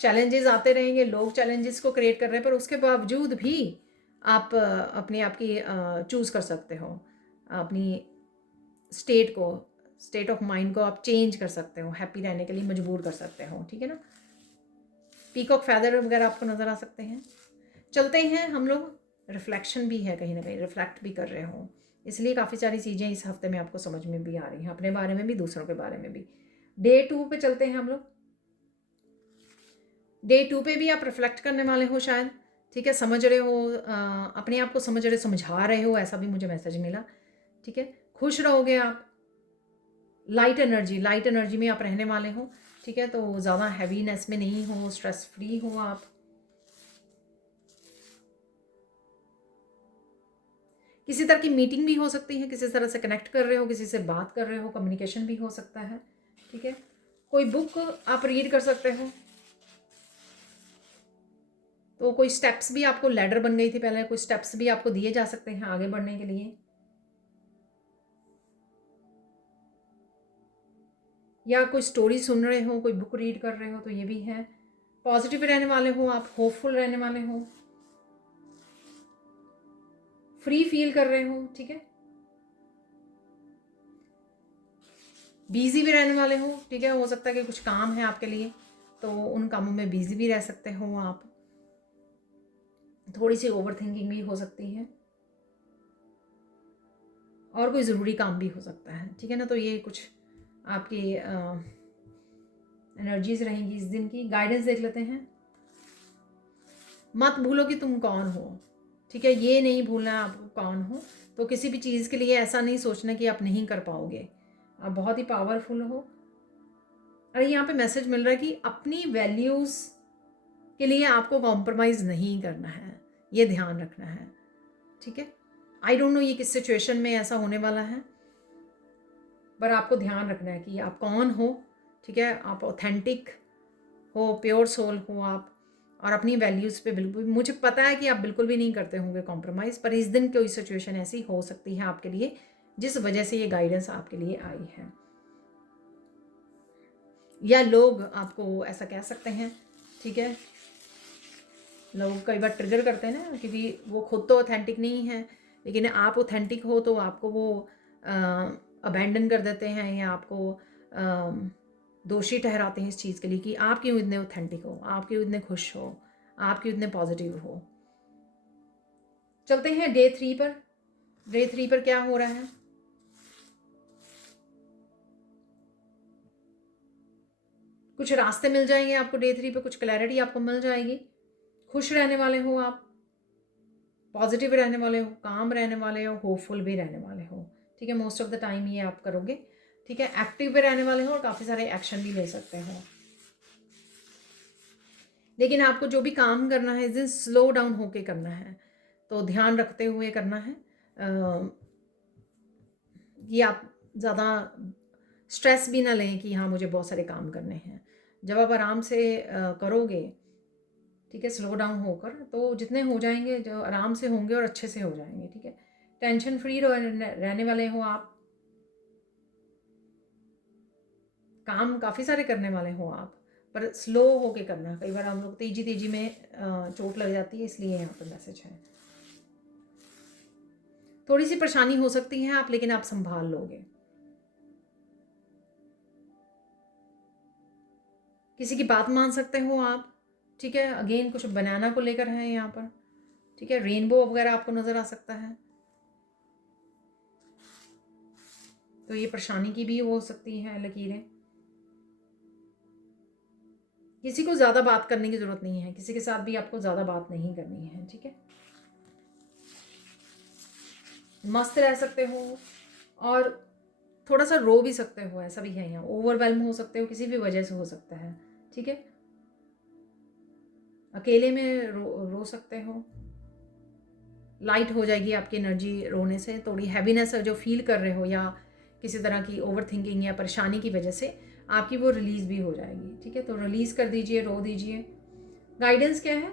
चैलेंजेस आते रहेंगे, लोग चैलेंजेस को क्रिएट कर रहे हैं, पर उसके बावजूद भी आप अपने आप की चूज़ कर सकते हो, अपनी स्टेट ऑफ माइंड को आप चेंज कर सकते हो, हैप्पी रहने के लिए मजबूर कर सकते हो, ठीक है ना। पीकॉक फैदर वगैरह आपको नज़र आ सकते हैं। चलते हैं हम लोग, रिफ्लेक्शन भी है, कहीं ना कहीं रिफ्लेक्ट भी कर रहे हो, इसलिए काफ़ी सारी चीज़ें इस हफ्ते में आपको समझ में भी आ रही हैं, अपने बारे में भी, दूसरों के बारे में भी। डे 2 पे चलते हैं हम लोग। डे 2 पे भी आप रिफ्लेक्ट करने वाले हो शायद, ठीक है। समझ रहे हो, अपने आप को समझ रहे, समझा रहे हो, ऐसा भी मुझे मैसेज मिला, ठीक है। खुश रहोगे आप, लाइट एनर्जी में आप रहने वाले हो, ठीक है। तो ज़्यादा हैवीनेस में नहीं हो, स्ट्रेस फ्री हो आप। किसी तरह की मीटिंग भी हो सकती है, किसी तरह से कनेक्ट कर रहे हो, किसी से बात कर रहे हो, कम्युनिकेशन भी हो सकता है, ठीक है। कोई बुक आप रीड कर सकते हो। तो कोई स्टेप्स भी, आपको लैडर बन गई थी पहले, कोई स्टेप्स भी आपको दिए जा सकते हैं आगे बढ़ने के लिए, या कोई स्टोरी सुन रहे हो, कोई बुक रीड कर रहे हो, तो ये भी है। पॉजिटिव रहने वाले हो आप, होपफुल रहने वाले हो, फ्री फील कर रहे हो, ठीक है। बिजी भी रहने वाले हो, ठीक है। हो सकता है कि कुछ काम है आपके लिए, तो उन कामों में बिजी भी रह सकते हो आप। थोड़ी सी ओवर थिंकिंग भी हो सकती है, और कोई ज़रूरी काम भी हो सकता है, ठीक है ना। तो ये कुछ आपकी एनर्जीज रहेंगी इस दिन की। गाइडेंस देख लेते हैं। मत भूलो कि तुम कौन हो, ठीक है। ये नहीं भूलना आप कौन हो। तो किसी भी चीज़ के लिए ऐसा नहीं सोचना कि आप नहीं कर पाओगे, आप बहुत ही पावरफुल हो। और यहाँ पे मैसेज मिल रहा है कि अपनी वैल्यूज़ के लिए आपको कॉम्प्रोमाइज़ नहीं करना है, ये ध्यान रखना है, ठीक है। आई डोंट नो ये किस सिचुएशन में ऐसा होने वाला है, पर आपको ध्यान रखना है कि आप कौन हो, ठीक है। आप ऑथेंटिक हो, प्योर सोल हो आप, और अपनी वैल्यूज़ पे बिल्कुल, मुझे पता है कि आप बिल्कुल भी नहीं करते होंगे कॉम्प्रोमाइज़, पर इस दिन कोई सिचुएशन ऐसी हो सकती है आपके लिए जिस वजह से ये गाइडेंस आपके लिए आई है, या लोग आपको ऐसा कह सकते हैं, ठीक है। लोग कई बार ट्रिगर करते हैं ना, क्योंकि वो खुद तो ऑथेंटिक नहीं है, लेकिन आप ऑथेंटिक हो तो आपको वो अबैंडन कर देते हैं, या आपको दोषी ठहराते हैं इस चीज़ के लिए कि आप क्यों इतने ऑथेंटिक हो, आप क्यों इतने खुश हो, आप क्यों इतने पॉजिटिव हो। चलते हैं डे 3 पर। डे 3 पर क्या हो रहा है। कुछ रास्ते मिल जाएंगे आपको डे 3 पे, कुछ क्लैरिटी आपको मिल जाएगी। खुश रहने वाले हो आप, पॉजिटिव रहने वाले हो, काम रहने वाले हो, होपफुल भी रहने वाले हो, ठीक है। मोस्ट ऑफ द टाइम ये आप करोगे, ठीक है। एक्टिव भी रहने वाले हो, और काफ़ी सारे एक्शन भी ले सकते हो। लेकिन आपको जो भी काम करना है इस दिन स्लो डाउन होके करना है, तो ध्यान रखते हुए करना है कि आप ज़्यादा स्ट्रेस भी ना लें कि हाँ मुझे बहुत सारे काम करने हैं। जब आप आराम से करोगे, ठीक है, स्लो डाउन होकर, तो जितने हो जाएंगे जो आराम से होंगे और अच्छे से हो जाएंगे, ठीक है। टेंशन फ्री रहने वाले हो आप, काम काफ़ी सारे करने वाले हो आप, पर स्लो होके करना। कई बार हम लोग तेजी तेजी में चोट लग जाती है, इसलिए यहाँ पर मैसेज है। थोड़ी सी परेशानी हो सकती है आप, लेकिन आप संभाल लोगे। किसी की बात मान सकते हो आप, ठीक है। अगेन कुछ बनाना को लेकर है यहाँ पर, ठीक है। रेनबो वगैरह आपको नज़र आ सकता है, तो ये परेशानी की भी हो सकती है लकीरें। किसी को ज़्यादा बात करने की ज़रूरत नहीं है, किसी के साथ भी आपको ज़्यादा बात नहीं करनी है, ठीक है। मस्त रह सकते हो और थोड़ा सा रो भी सकते हो, ऐसा भी है यहाँ। ओवरवेल्म हो सकते हो, किसी भी वजह से हो सकता है, ठीक है। अकेले में रो सकते हो। लाइट हो जाएगी आपकी एनर्जी रोने से। थोड़ी हैवीनेस जो फील कर रहे हो या किसी तरह की ओवर थिंकिंग या परेशानी की वजह से आपकी वो रिलीज़ भी हो जाएगी, ठीक है। तो रिलीज़ कर दीजिए, रो दीजिए। गाइडेंस क्या है?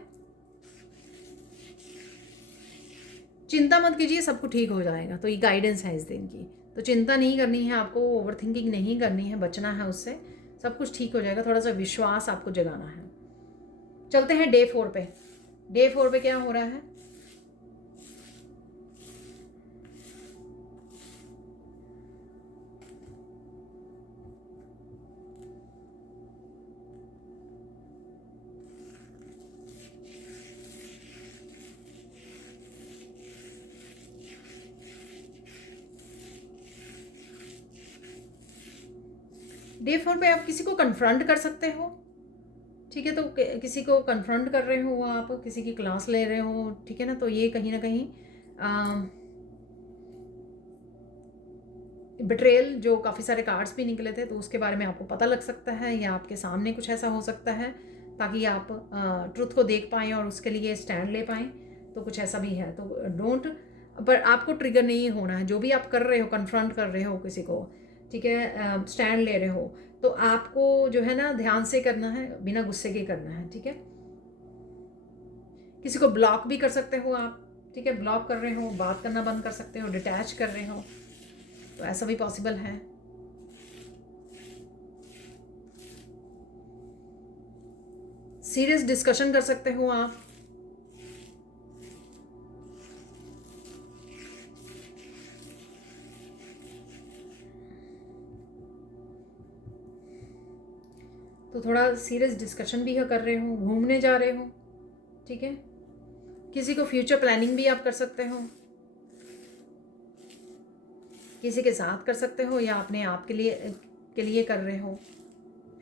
चिंता मत कीजिए, सब कुछ ठीक हो जाएगा। तो ये गाइडेंस है इस दिन की। तो चिंता नहीं करनी है आपको, ओवर थिंकिंग नहीं करनी है, बचना है उससे। सब कुछ ठीक हो जाएगा। थोड़ा सा विश्वास आपको जगाना है। चलते हैं डे 4 पे। डे 4 पे क्या हो रहा है? डे 4 पे आप किसी को कन्फ्रंट कर सकते हो, ठीक है। तो किसी को कन्फ्रंट कर रहे हो आप, किसी की क्लास ले रहे हो, ठीक है ना। तो ये कहीं ना कहीं बिट्रेयल जो काफ़ी सारे कार्ड्स भी निकले थे, तो उसके बारे में आपको पता लग सकता है, या आपके सामने कुछ ऐसा हो सकता है, ताकि आप ट्रुथ को देख पाएँ और उसके लिए स्टैंड ले पाएँ। तो कुछ ऐसा भी है, तो डोंट, पर आपको ट्रिगर नहीं होना है। जो भी आप कर रहे हो, कन्फ्रंट कर रहे हो किसी को, ठीक है, स्टैंड ले रहे हो, तो आपको जो है ना ध्यान से करना है, बिना गुस्से के करना है, ठीक है। किसी को ब्लॉक भी कर सकते हो आप, ठीक है। ब्लॉक कर रहे हो, बात करना बंद कर सकते हो, डिटैच कर रहे हो, तो ऐसा भी पॉसिबल है। सीरियस डिस्कशन कर सकते हो आप, तो थोड़ा सीरियस डिस्कशन भी कर रहे हो, घूमने जा रहे हो, ठीक है। किसी को फ्यूचर प्लानिंग भी आप कर सकते हो, किसी के साथ कर सकते हो, या अपने आप के लिए कर रहे हो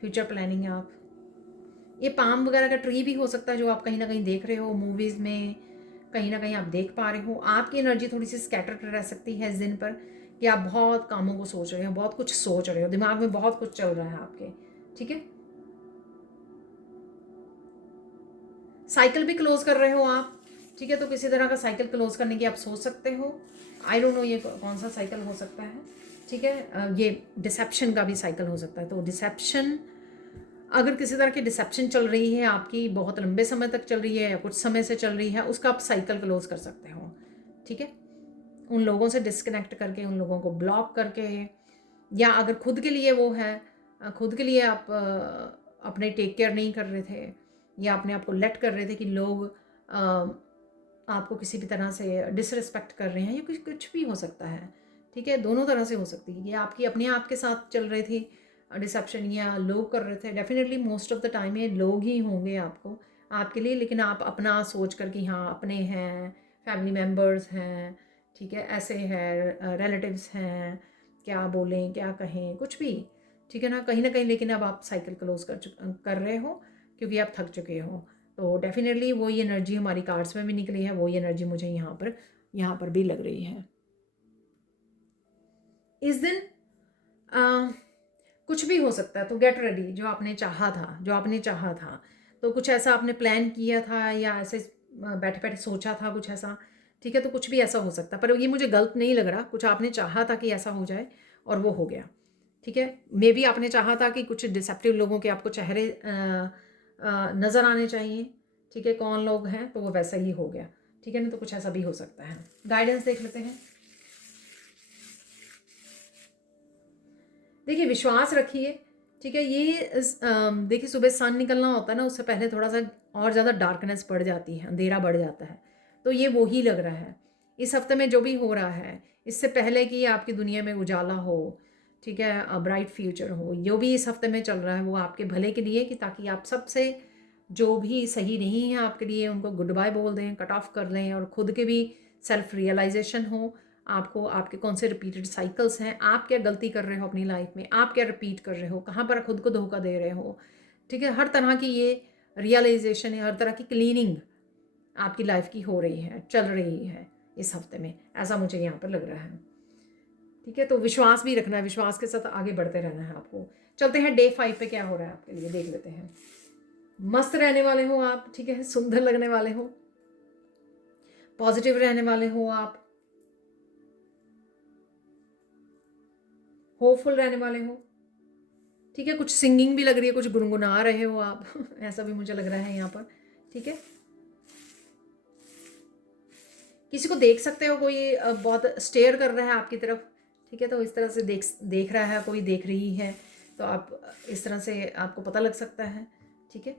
फ्यूचर प्लानिंग आप। ये पाम वगैरह का ट्री भी हो सकता है, जो आप कहीं ना कहीं देख रहे हो मूवीज़ में, कहीं ना कहीं आप देख पा रहे हो। आपकी एनर्जी थोड़ी सी स्कैटर्ड रह सकती है इस दिन पर, कि आप बहुत कामों को सोच रहे हो, बहुत कुछ सोच रहे हो, दिमाग में बहुत कुछ चल रहा है आपके, ठीक है। साइकिल भी क्लोज कर रहे हो आप, ठीक है। तो किसी तरह का साइकिल क्लोज करने की आप सोच सकते हो। आई डोंट नो ये कौन सा साइकिल हो सकता है, ठीक है। ये डिसेप्शन का भी साइकिल हो सकता है। तो डिसेप्शन, अगर किसी तरह की डिसेप्शन चल रही है आपकी, बहुत लंबे समय तक चल रही है या कुछ समय से चल रही है, उसका आप साइकिल क्लोज कर सकते हो, ठीक है। उन लोगों से डिस्कनेक्ट करके, उन लोगों को ब्लॉक करके, या अगर खुद के लिए वो है, खुद के लिए आप अपने टेक केयर नहीं कर रहे थे, या अपने आप को लेट कर रहे थे कि लोग आपको किसी भी तरह से डिसरिस्पेक्ट कर रहे हैं, या कुछ कुछ भी हो सकता है, ठीक है। दोनों तरह से हो सकती है। ये आपकी अपने आप के साथ चल रही थी डिसेप्शन, या लोग कर रहे थे। Definitely most of the time ये लोग ही होंगे आपको, आपके लिए, लेकिन आप अपना सोच कर कि हाँ अपने हैं, फैमिली मेम्बर्स हैं, ठीक है, ऐसे हैं, रिलेटिव्स हैं, क्या बोलें क्या कहें, कुछ भी, ठीक है ना, कहीं ना कहीं। लेकिन अब आप साइकिल क्लोज कर रहे हो, क्योंकि आप थक चुके हो। तो डेफिनेटली वही एनर्जी हमारी कार्ड्स में भी निकली है, वही एनर्जी मुझे यहाँ पर भी लग रही है इस दिन। कुछ भी हो सकता है। तो गेट रेडी, जो आपने चाहा था, तो कुछ ऐसा आपने प्लान किया था, या ऐसे बैठे बैठे सोचा था कुछ ऐसा, ठीक है, तो कुछ भी ऐसा हो सकता है, पर ये मुझे गलत नहीं लग रहा, कुछ आपने चाहा था कि ऐसा हो जाए और वो हो गया। ठीक है, मे बी आपने चाहा था कि कुछ डिसेप्टिव लोगों के आपको चेहरे नज़र आने चाहिए। ठीक है, कौन लोग हैं, तो वो वैसा ही हो गया। ठीक है ना, तो कुछ ऐसा भी हो सकता है। गाइडेंस देख लेते हैं। देखिए, विश्वास रखिए। ठीक है, देखिए, सुबह सन निकलना होता है ना, उससे पहले थोड़ा सा और ज़्यादा डार्कनेस बढ़ जाती है, अंधेरा बढ़ जाता है, तो ये वो ही लग रहा है। इस हफ्ते में जो भी हो रहा है, इससे पहले कि आपकी दुनिया में उजाला हो, ठीक है, ब्राइट फ्यूचर हो, जो भी इस हफ्ते में चल रहा है वो आपके भले के लिए, कि ताकि आप सबसे जो भी सही नहीं है आपके लिए उनको गुड बाय बोल दें, कट ऑफ कर लें, और खुद के भी सेल्फ रियलाइजेशन हो आपको, आपके कौन से रिपीटेड साइकिल्स हैं, आप क्या गलती कर रहे हो अपनी लाइफ में, आप क्या रिपीट कर रहे हो, कहाँ पर खुद को धोखा दे रहे हो। ठीक है, हर तरह की ये रियलाइजेशन है, हर तरह की क्लीनिंग आपकी लाइफ की हो रही है, चल रही है इस हफ्ते में, ऐसा मुझे यहाँ पर लग रहा है। ठीक है, तो विश्वास भी रखना है, विश्वास के साथ आगे बढ़ते रहना है आपको। चलते हैं डे 5 पे क्या हो रहा है आपके लिए, देख लेते हैं। मस्त रहने वाले हो आप, ठीक है, सुंदर लगने वाले हो, पॉजिटिव रहने वाले हो आप, होपफुल रहने वाले हो। ठीक है, कुछ सिंगिंग भी लग रही है, कुछ गुनगुना रहे हो आप ऐसा भी मुझे लग रहा है यहाँ पर। ठीक है, किसी को देख सकते हो, कोई बहुत स्टेयर कर रहा है आपकी तरफ। ठीक है, तो इस तरह से देख रहा है, कोई देख रही है, तो आप इस तरह से आपको पता लग सकता है। ठीक है,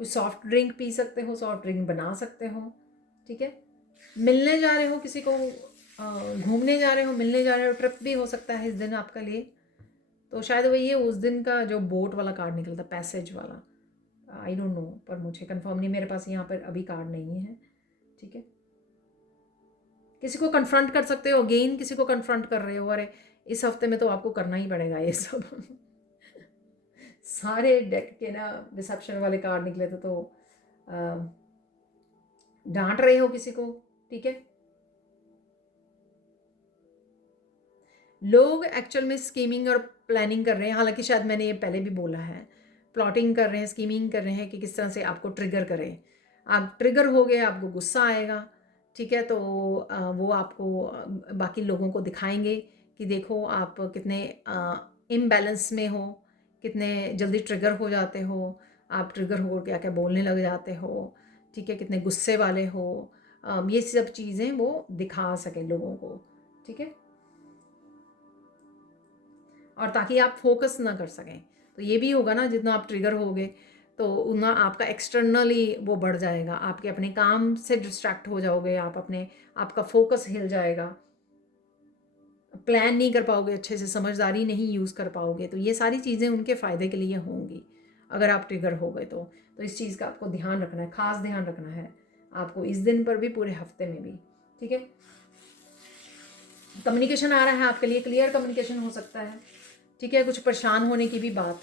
कुछ सॉफ्ट ड्रिंक पी सकते हो, सॉफ्ट ड्रिंक बना सकते हो। ठीक है, मिलने जा रहे हो किसी को, घूमने जा रहे हो, मिलने जा रहे हो, ट्रिप भी हो सकता है इस दिन आपका लिए। तो शायद वही है, उस दिन का जो बोट वाला कार्ड निकलता, पैसेज वाला, आई डोंट नो, पर मुझे कंफर्म नहीं, मेरे पास यहाँ पर अभी कार्ड नहीं है। ठीक है, किसी को कन्फ्रंट कर सकते हो, अगेन किसी को कन्फ्रंट कर रहे हो, अरे इस हफ्ते में तो आपको करना ही पड़ेगा ये सब सारे डेक के ना रिसेप्शन वाले कार्ड निकले थे, तो डांट रहे हो किसी को। ठीक है, लोग एक्चुअल में स्कीमिंग और प्लानिंग कर रहे हैं, हालांकि शायद मैंने ये पहले भी बोला है, प्लॉटिंग कर रहे हैं, स्कीमिंग कर रहे हैं कि किस तरह से आपको ट्रिगर करें। आप ट्रिगर हो गए, आपको गुस्सा आएगा। ठीक है, तो वो आपको बाकी लोगों को दिखाएंगे कि देखो आप कितने इम्बैलेंस में हो, कितने जल्दी ट्रिगर हो जाते हो, आप ट्रिगर हो क्या क्या बोलने लग जाते हो। ठीक है, कितने गुस्से वाले हो, ये सब चीज़ें वो दिखा सकें लोगों को। ठीक है, और ताकि आप फोकस ना कर सकें, तो ये भी होगा ना, जितना आप ट्रिगर होगे तो उतना आपका एक्सटर्नली वो बढ़ जाएगा, आपके अपने काम से डिस्ट्रैक्ट हो जाओगे, आप अपने आपका फोकस हिल जाएगा, प्लान नहीं कर पाओगे अच्छे से, समझदारी नहीं यूज़ कर पाओगे। तो ये सारी चीज़ें उनके फ़ायदे के लिए होंगी अगर आप ट्रिगर हो गए तो इस चीज़ का आपको ध्यान रखना है, ख़ास ध्यान रखना है आपको इस दिन पर भी, पूरे हफ्ते में भी। ठीक है, कम्युनिकेशन आ रहा है आपके लिए, क्लियर कम्युनिकेशन हो सकता है। ठीक है, कुछ परेशान होने की भी बात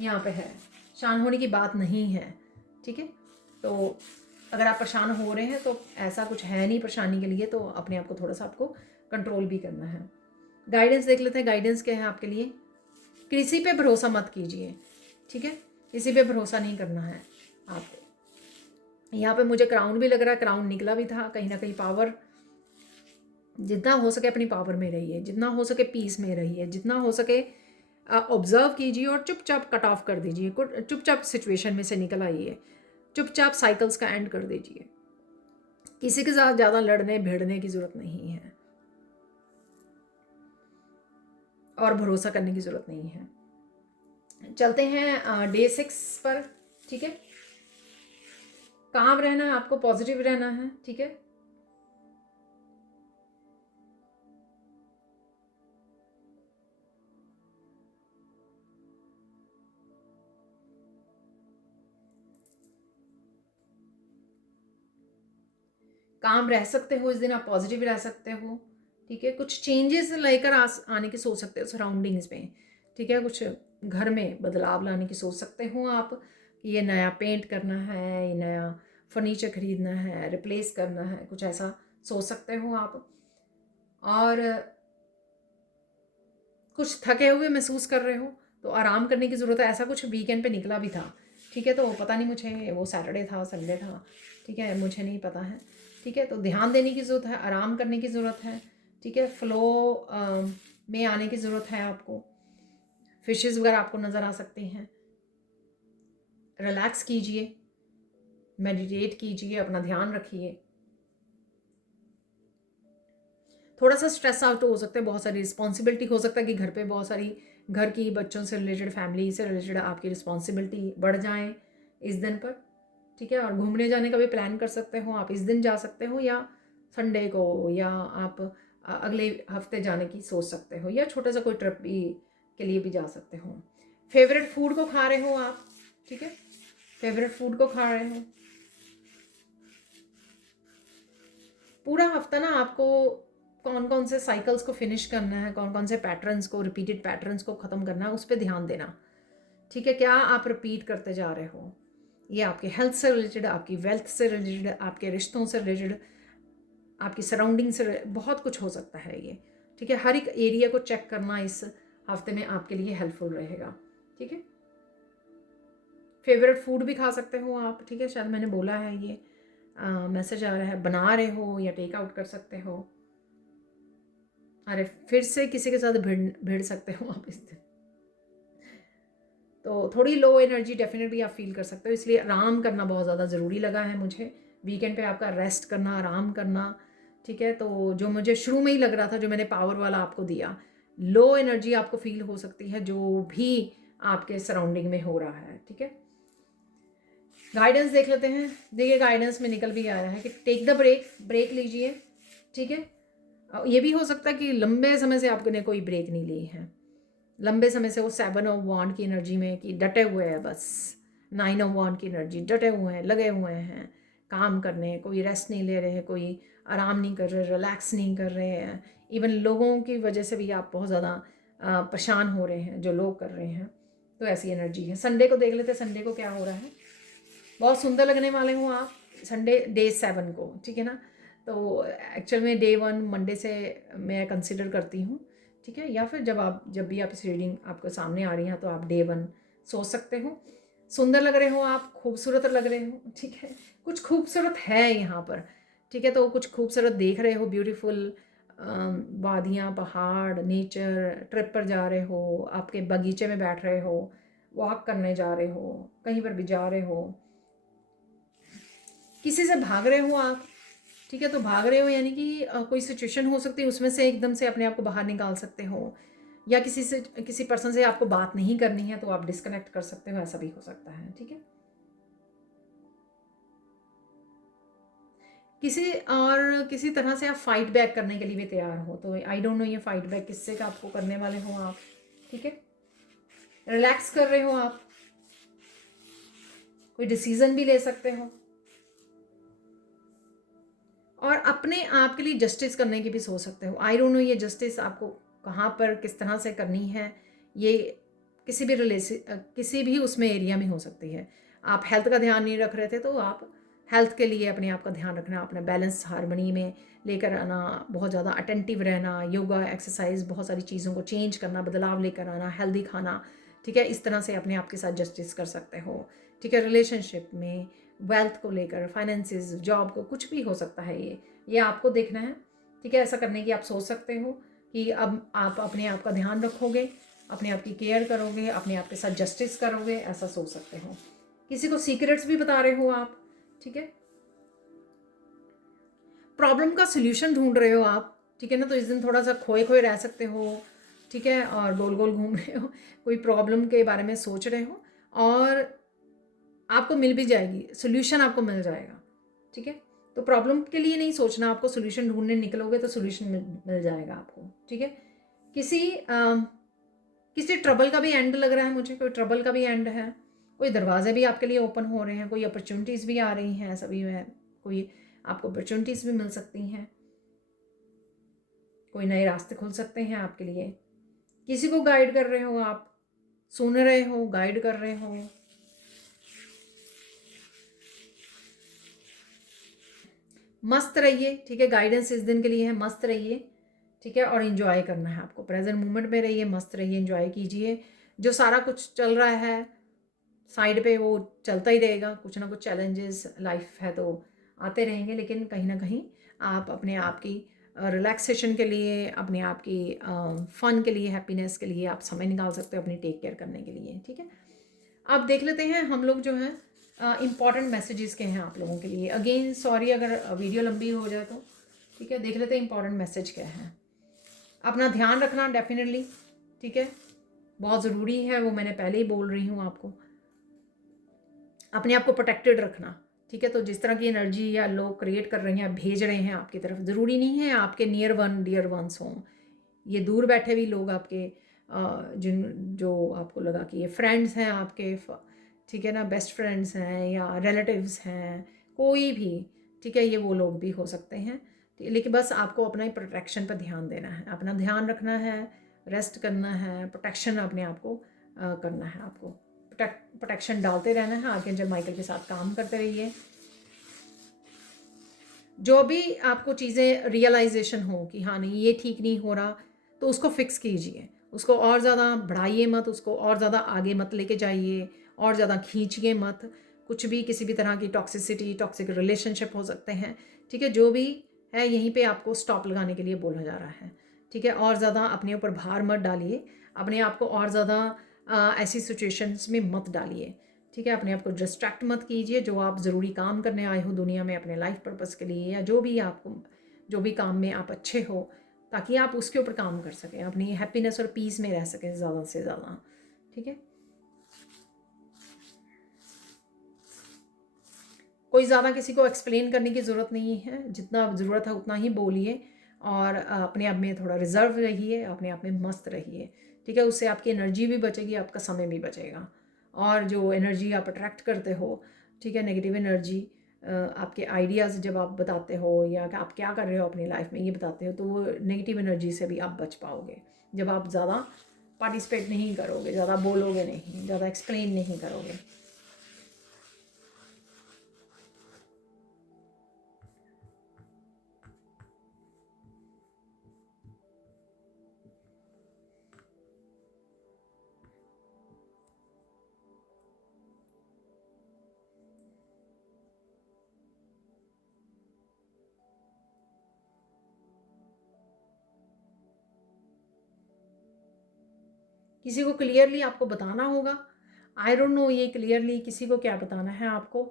यहाँ पे है, परेशान होने की बात नहीं है। ठीक है, तो अगर आप परेशान हो रहे हैं तो ऐसा कुछ है नहीं परेशानी के लिए, तो अपने आप को थोड़ा सा आपको कंट्रोल भी करना है। गाइडेंस देख लेते हैं, गाइडेंस क्या है आपके लिए। किसी पे भरोसा मत कीजिए। ठीक है, किसी पे भरोसा नहीं करना है आपको। यहाँ पे मुझे क्राउन भी लग रहा है, क्राउन निकला भी था, कहीं ना कहीं पावर, जितना हो सके अपनी पावर में रहिए, जितना हो सके पीस में रहिए, जितना हो सके ऑब्जर्व कीजिए और चुपचाप कट ऑफ कर दीजिए, चुपचाप सिचुएशन में से निकल आइए, चुपचाप साइकिल्स का एंड कर दीजिए। किसी के साथ ज़्यादा लड़ने भिड़ने की ज़रूरत नहीं है और भरोसा करने की ज़रूरत नहीं है। चलते हैं डे 6 पर। ठीक है, काम रहना है आपको, पॉजिटिव रहना है। ठीक है, काम रह सकते हो इस दिन, आप पॉजिटिव रह सकते हो। ठीक है, कुछ चेंजेस लेकर आने की सोच सकते हो सराउंडिंग्स में। ठीक है, कुछ घर में बदलाव लाने की सोच सकते हो आप, कि ये नया पेंट करना है, ये नया फर्नीचर खरीदना है, रिप्लेस करना है, कुछ ऐसा सोच सकते हो आप। और कुछ थके हुए महसूस कर रहे हो तो आराम करने की ज़रूरत है, ऐसा कुछ वीकेंड पे निकला भी था। ठीक है, तो पता नहीं मुझे वो सैटरडे था संडे था, ठीक है, मुझे नहीं पता है, ठीक है। तो ध्यान देने की ज़रूरत है, आराम करने की ज़रूरत है, ठीक है, फ्लो में आने की ज़रूरत है आपको। फिशेस वगैरह आपको नज़र आ सकती हैं। रिलैक्स कीजिए, मेडिटेट कीजिए, अपना ध्यान रखिए। थोड़ा सा स्ट्रेस आउट हो सकता है, बहुत सारी रिस्पॉन्सिबिलिटी हो सकता है कि घर पे बहुत सारी घर की बच्चों से रिलेटेड, फैमिली से रिलेटेड आपकी रिस्पॉन्सिबिलिटी बढ़ जाएं इस दिन पर, ठीक है। और घूमने जाने का भी प्लान कर सकते हो आप, इस दिन जा सकते हो या संडे को, या आप अगले हफ्ते जाने की सोच सकते हो, या छोटा सा कोई ट्रिप भी के लिए भी जा सकते हो। फेवरेट फूड को खा रहे हो आप, ठीक है, फेवरेट फूड को खा रहे हो। पूरा हफ्ता ना आपको कौन कौन से साइकिल्स को फिनिश करना है, कौन कौन से पैटर्न्स को, रिपीटेड पैटर्न्स को ख़त्म करना है, उस पर ध्यान देना, ठीक है। क्या आप रिपीट करते जा रहे हो, ये आपके हेल्थ से रिलेटेड, आपकी वेल्थ से रिलेटेड, आपके रिश्तों से रिलेटेड, आपकी सराउंडिंग से बहुत कुछ हो सकता है ये, ठीक है। हर एक एरिया को चेक करना इस हफ्ते में आपके लिए हेल्पफुल रहेगा, ठीक है। फेवरेट फूड भी खा सकते हो आप, ठीक है, शायद मैंने बोला है ये, मैसेज आ रहा है, बना रहे हो या टेक आउट कर सकते हो। अरे फिर से किसी के साथ भिड़ सकते हो आप इस दिन, तो थोड़ी लो एनर्जी डेफिनेटली आप फील कर सकते हो, इसलिए आराम करना बहुत ज़्यादा ज़रूरी लगा है मुझे। वीकेंड पे आपका रेस्ट करना, आराम करना, ठीक है। तो जो मुझे शुरू में ही लग रहा था, जो मैंने पावर वाला आपको दिया, लो एनर्जी आपको फील हो सकती है जो भी आपके सराउंडिंग में हो रहा है, ठीक है। गाइडेंस देख लेते हैं। देखिए गाइडेंस में निकल भी आया है कि टेक द ब्रेक लीजिए, ठीक है। ये भी हो सकता है कि लंबे समय से आपने कोई ब्रेक नहीं ली है, लंबे समय से वो 7 ऑफ वांड की एनर्जी में कि डटे हुए हैं, बस 9 ऑफ वांड की एनर्जी, डटे हुए हैं, लगे हुए हैं काम करने, कोई रेस्ट नहीं ले रहे, कोई आराम नहीं कर रहे, रिलैक्स नहीं कर रहे हैं। इवन लोगों की वजह से भी आप बहुत ज़्यादा परेशान हो रहे हैं, जो लोग कर रहे हैं, तो ऐसी एनर्जी है। संडे को देख लेते हैं, संडे को क्या हो रहा है। बहुत सुंदर लगने वाले हो आप संडे डे 7 को, ठीक है ना। तो एक्चुअल में डे 1 मंडे से मैं कंसिडर करती हूँ, ठीक है। या फिर जब भी आप इस रीडिंग आपको सामने आ रही है तो आप डे 1 सोच सकते हो। सुंदर लग रहे हो आप, खूबसूरत लग रहे हो, ठीक है। कुछ खूबसूरत है यहाँ पर, ठीक है। तो कुछ खूबसूरत देख रहे हो, ब्यूटीफुल वादियाँ, पहाड़, नेचर, ट्रिप पर जा रहे हो, आपके बगीचे में बैठ रहे हो, वॉक करने जा रहे हो, कहीं पर भी जा रहे हो, किसी से भाग रहे हो आप, ठीक है। तो भाग रहे हो यानी कि कोई सिचुएशन हो सकती है, उसमें से एकदम से अपने आप को बाहर निकाल सकते हो, या किसी पर्सन से आपको बात नहीं करनी है तो आप डिस्कनेक्ट कर सकते हो, ऐसा भी हो सकता है, ठीक है। किसी तरह से आप फाइट बैक करने के लिए भी तैयार हो, तो आई डोंट नो ये फाइट बैक किससे का आपको करने वाले हो आप, ठीक है। रिलैक्स कर रहे हो आप, कोई डिसीजन भी ले सकते हो, और अपने आप के लिए जस्टिस करने की भी सोच सकते हो। आई डोंट नो ये जस्टिस आपको कहाँ पर किस तरह से करनी है, ये किसी भी उसमें एरिया में हो सकती है। आप हेल्थ का ध्यान नहीं रख रहे थे तो आप हेल्थ के लिए अपने आप का ध्यान रखना, अपना बैलेंस हार्मनी में लेकर आना, बहुत ज़्यादा अटेंटिव रहना, योगा एक्सरसाइज, बहुत सारी चीज़ों को चेंज करना, बदलाव लेकर आना, हेल्दी खाना, ठीक है। इस तरह से अपने आप के साथ जस्टिस कर सकते हो, ठीक है। रिलेशनशिप में, वेल्थ को लेकर, फाइनेंसिस, जॉब को, कुछ भी हो सकता है ये आपको देखना है, ठीक है। ऐसा करने की आप सोच सकते हो कि अब आप अपने आप का ध्यान रखोगे, अपने आप की केयर करोगे, अपने आप के साथ जस्टिस करोगे, ऐसा सोच सकते हो। किसी को सीक्रेट्स भी बता रहे हो आप, ठीक है। प्रॉब्लम का सोल्यूशन ढूंढ रहे हो आप, ठीक है ना। तो इस दिन थोड़ा सा खोए खोए रह सकते हो, ठीक है, और गोल गोल घूम रहे हो, कोई प्रॉब्लम के बारे में सोच रहे हो, और आपको मिल भी जाएगी, सोल्यूशन आपको मिल जाएगा, ठीक है। तो प्रॉब्लम के लिए नहीं सोचना, आपको सोल्यूशन ढूंढने निकलोगे तो सोल्यूशन मिल जाएगा आपको, ठीक है। किसी ट्रबल का भी एंड लग रहा है मुझे, कोई ट्रबल का भी एंड है, कोई दरवाजे भी आपके लिए ओपन हो रहे हैं, कोई अपॉर्चुनिटीज़ भी आ रही हैं, सभी में कोई आपको अपॉर्चुनिटीज़ भी मिल सकती हैं, कोई नए रास्ते खुल सकते हैं आपके लिए। किसी को गाइड कर रहे हो आप, सुन रहे हो, गाइड कर रहे हो। मस्त रहिए, ठीक है। गाइडेंस इस दिन के लिए है, मस्त रहिए, ठीक है। और इन्जॉय करना है आपको, प्रेजेंट मोमेंट में रहिए, मस्त रहिए, इन्जॉय कीजिए। जो सारा कुछ चल रहा है साइड पे वो चलता ही रहेगा, कुछ ना कुछ चैलेंजेस लाइफ है तो आते रहेंगे, लेकिन कहीं ना कहीं आप अपने आप की रिलैक्सेशन के लिए, अपने आप की फ़न के लिए, हैप्पीनेस के लिए आप समय निकाल सकते हो अपनी टेक केयर करने के लिए। ठीक है, अब देख लेते हैं हम लोग जो है इम्पॉर्टेंट मैसेजेस के हैं आप लोगों के लिए। अगेन सॉरी अगर वीडियो लंबी हो जाए तो। ठीक है, देख लेते हैं इम्पॉर्टेंट मैसेज क्या है। अपना ध्यान रखना डेफिनेटली, ठीक है, बहुत ज़रूरी है, वो मैंने पहले ही बोल रही हूँ आपको। अपने आप को प्रोटेक्टेड रखना, ठीक है। तो जिस तरह की एनर्जी या लोग क्रिएट कर रहे हैं, भेज रहे हैं आपकी तरफ, ज़रूरी नहीं है आपके नियर वन डियर वंस हों, ये दूर बैठे भी लोग आपके जिन जो आपको लगा कि ये फ्रेंड्स हैं आपके, ठीक है ना, बेस्ट फ्रेंड्स हैं या रिलेटिव्स हैं, कोई भी, ठीक है, ये वो लोग भी हो सकते हैं। लेकिन बस आपको अपना ही प्रोटेक्शन पर ध्यान देना है, अपना ध्यान रखना है, रेस्ट करना है, प्रोटेक्शन अपने आप को करना है। आपको प्रोटेक्शन डालते रहना है, आर्कएंजल माइकल के साथ काम करते रहिए। जो भी आपको चीज़ें रियलाइजेशन हो कि हाँ नहीं ये ठीक नहीं हो रहा, तो उसको फिक्स कीजिए, उसको और ज़्यादा बढ़ाइए मत, उसको और ज़्यादा आगे मत लेके जाइए, और ज़्यादा खींचिए मत। कुछ भी किसी भी तरह की टॉक्सिसिटी, टॉक्सिक रिलेशनशिप हो सकते हैं, ठीक है, जो भी है यहीं पे आपको स्टॉप लगाने के लिए बोला जा रहा है। ठीक है, और ज़्यादा अपने ऊपर भार मत डालिए, अपने आप को और ज़्यादा ऐसी सिचुएशंस में मत डालिए। ठीक है, अपने आप को डिस्ट्रैक्ट मत कीजिए। जो आप ज़रूरी काम करने आए हो दुनिया में अपने लाइफ पर्पस के लिए, या जो भी आपको, जो भी काम में आप अच्छे हो, ताकि आप उसके ऊपर काम कर सकें, अपनी हैप्पीनेस और पीस में रह सकें ज़्यादा से ज़्यादा। ठीक है, कोई ज़्यादा किसी को एक्सप्लेन करने की ज़रूरत नहीं है, जितना ज़रूरत है उतना ही बोलिए, और अपने आप में थोड़ा रिजर्व रहिए, अपने आप में मस्त रहिए। ठीक है, उससे आपकी एनर्जी भी बचेगी, आपका समय भी बचेगा। और जो एनर्जी आप अट्रैक्ट करते हो, ठीक है, नेगेटिव एनर्जी, आपके आइडियाज़ जब आप बताते हो या कि आप क्या कर रहे हो अपनी लाइफ में ये बताते हो, तो वो नेगेटिव एनर्जी से भी आप बच पाओगे जब आप ज़्यादा पार्टिसिपेट नहीं करोगे, ज़्यादा बोलोगे नहीं, ज़्यादा एक्सप्लेन नहीं करोगे। किसी को क्लियरली आपको बताना होगा। आई डोंट नो ये क्लियरली किसी को क्या बताना है आपको।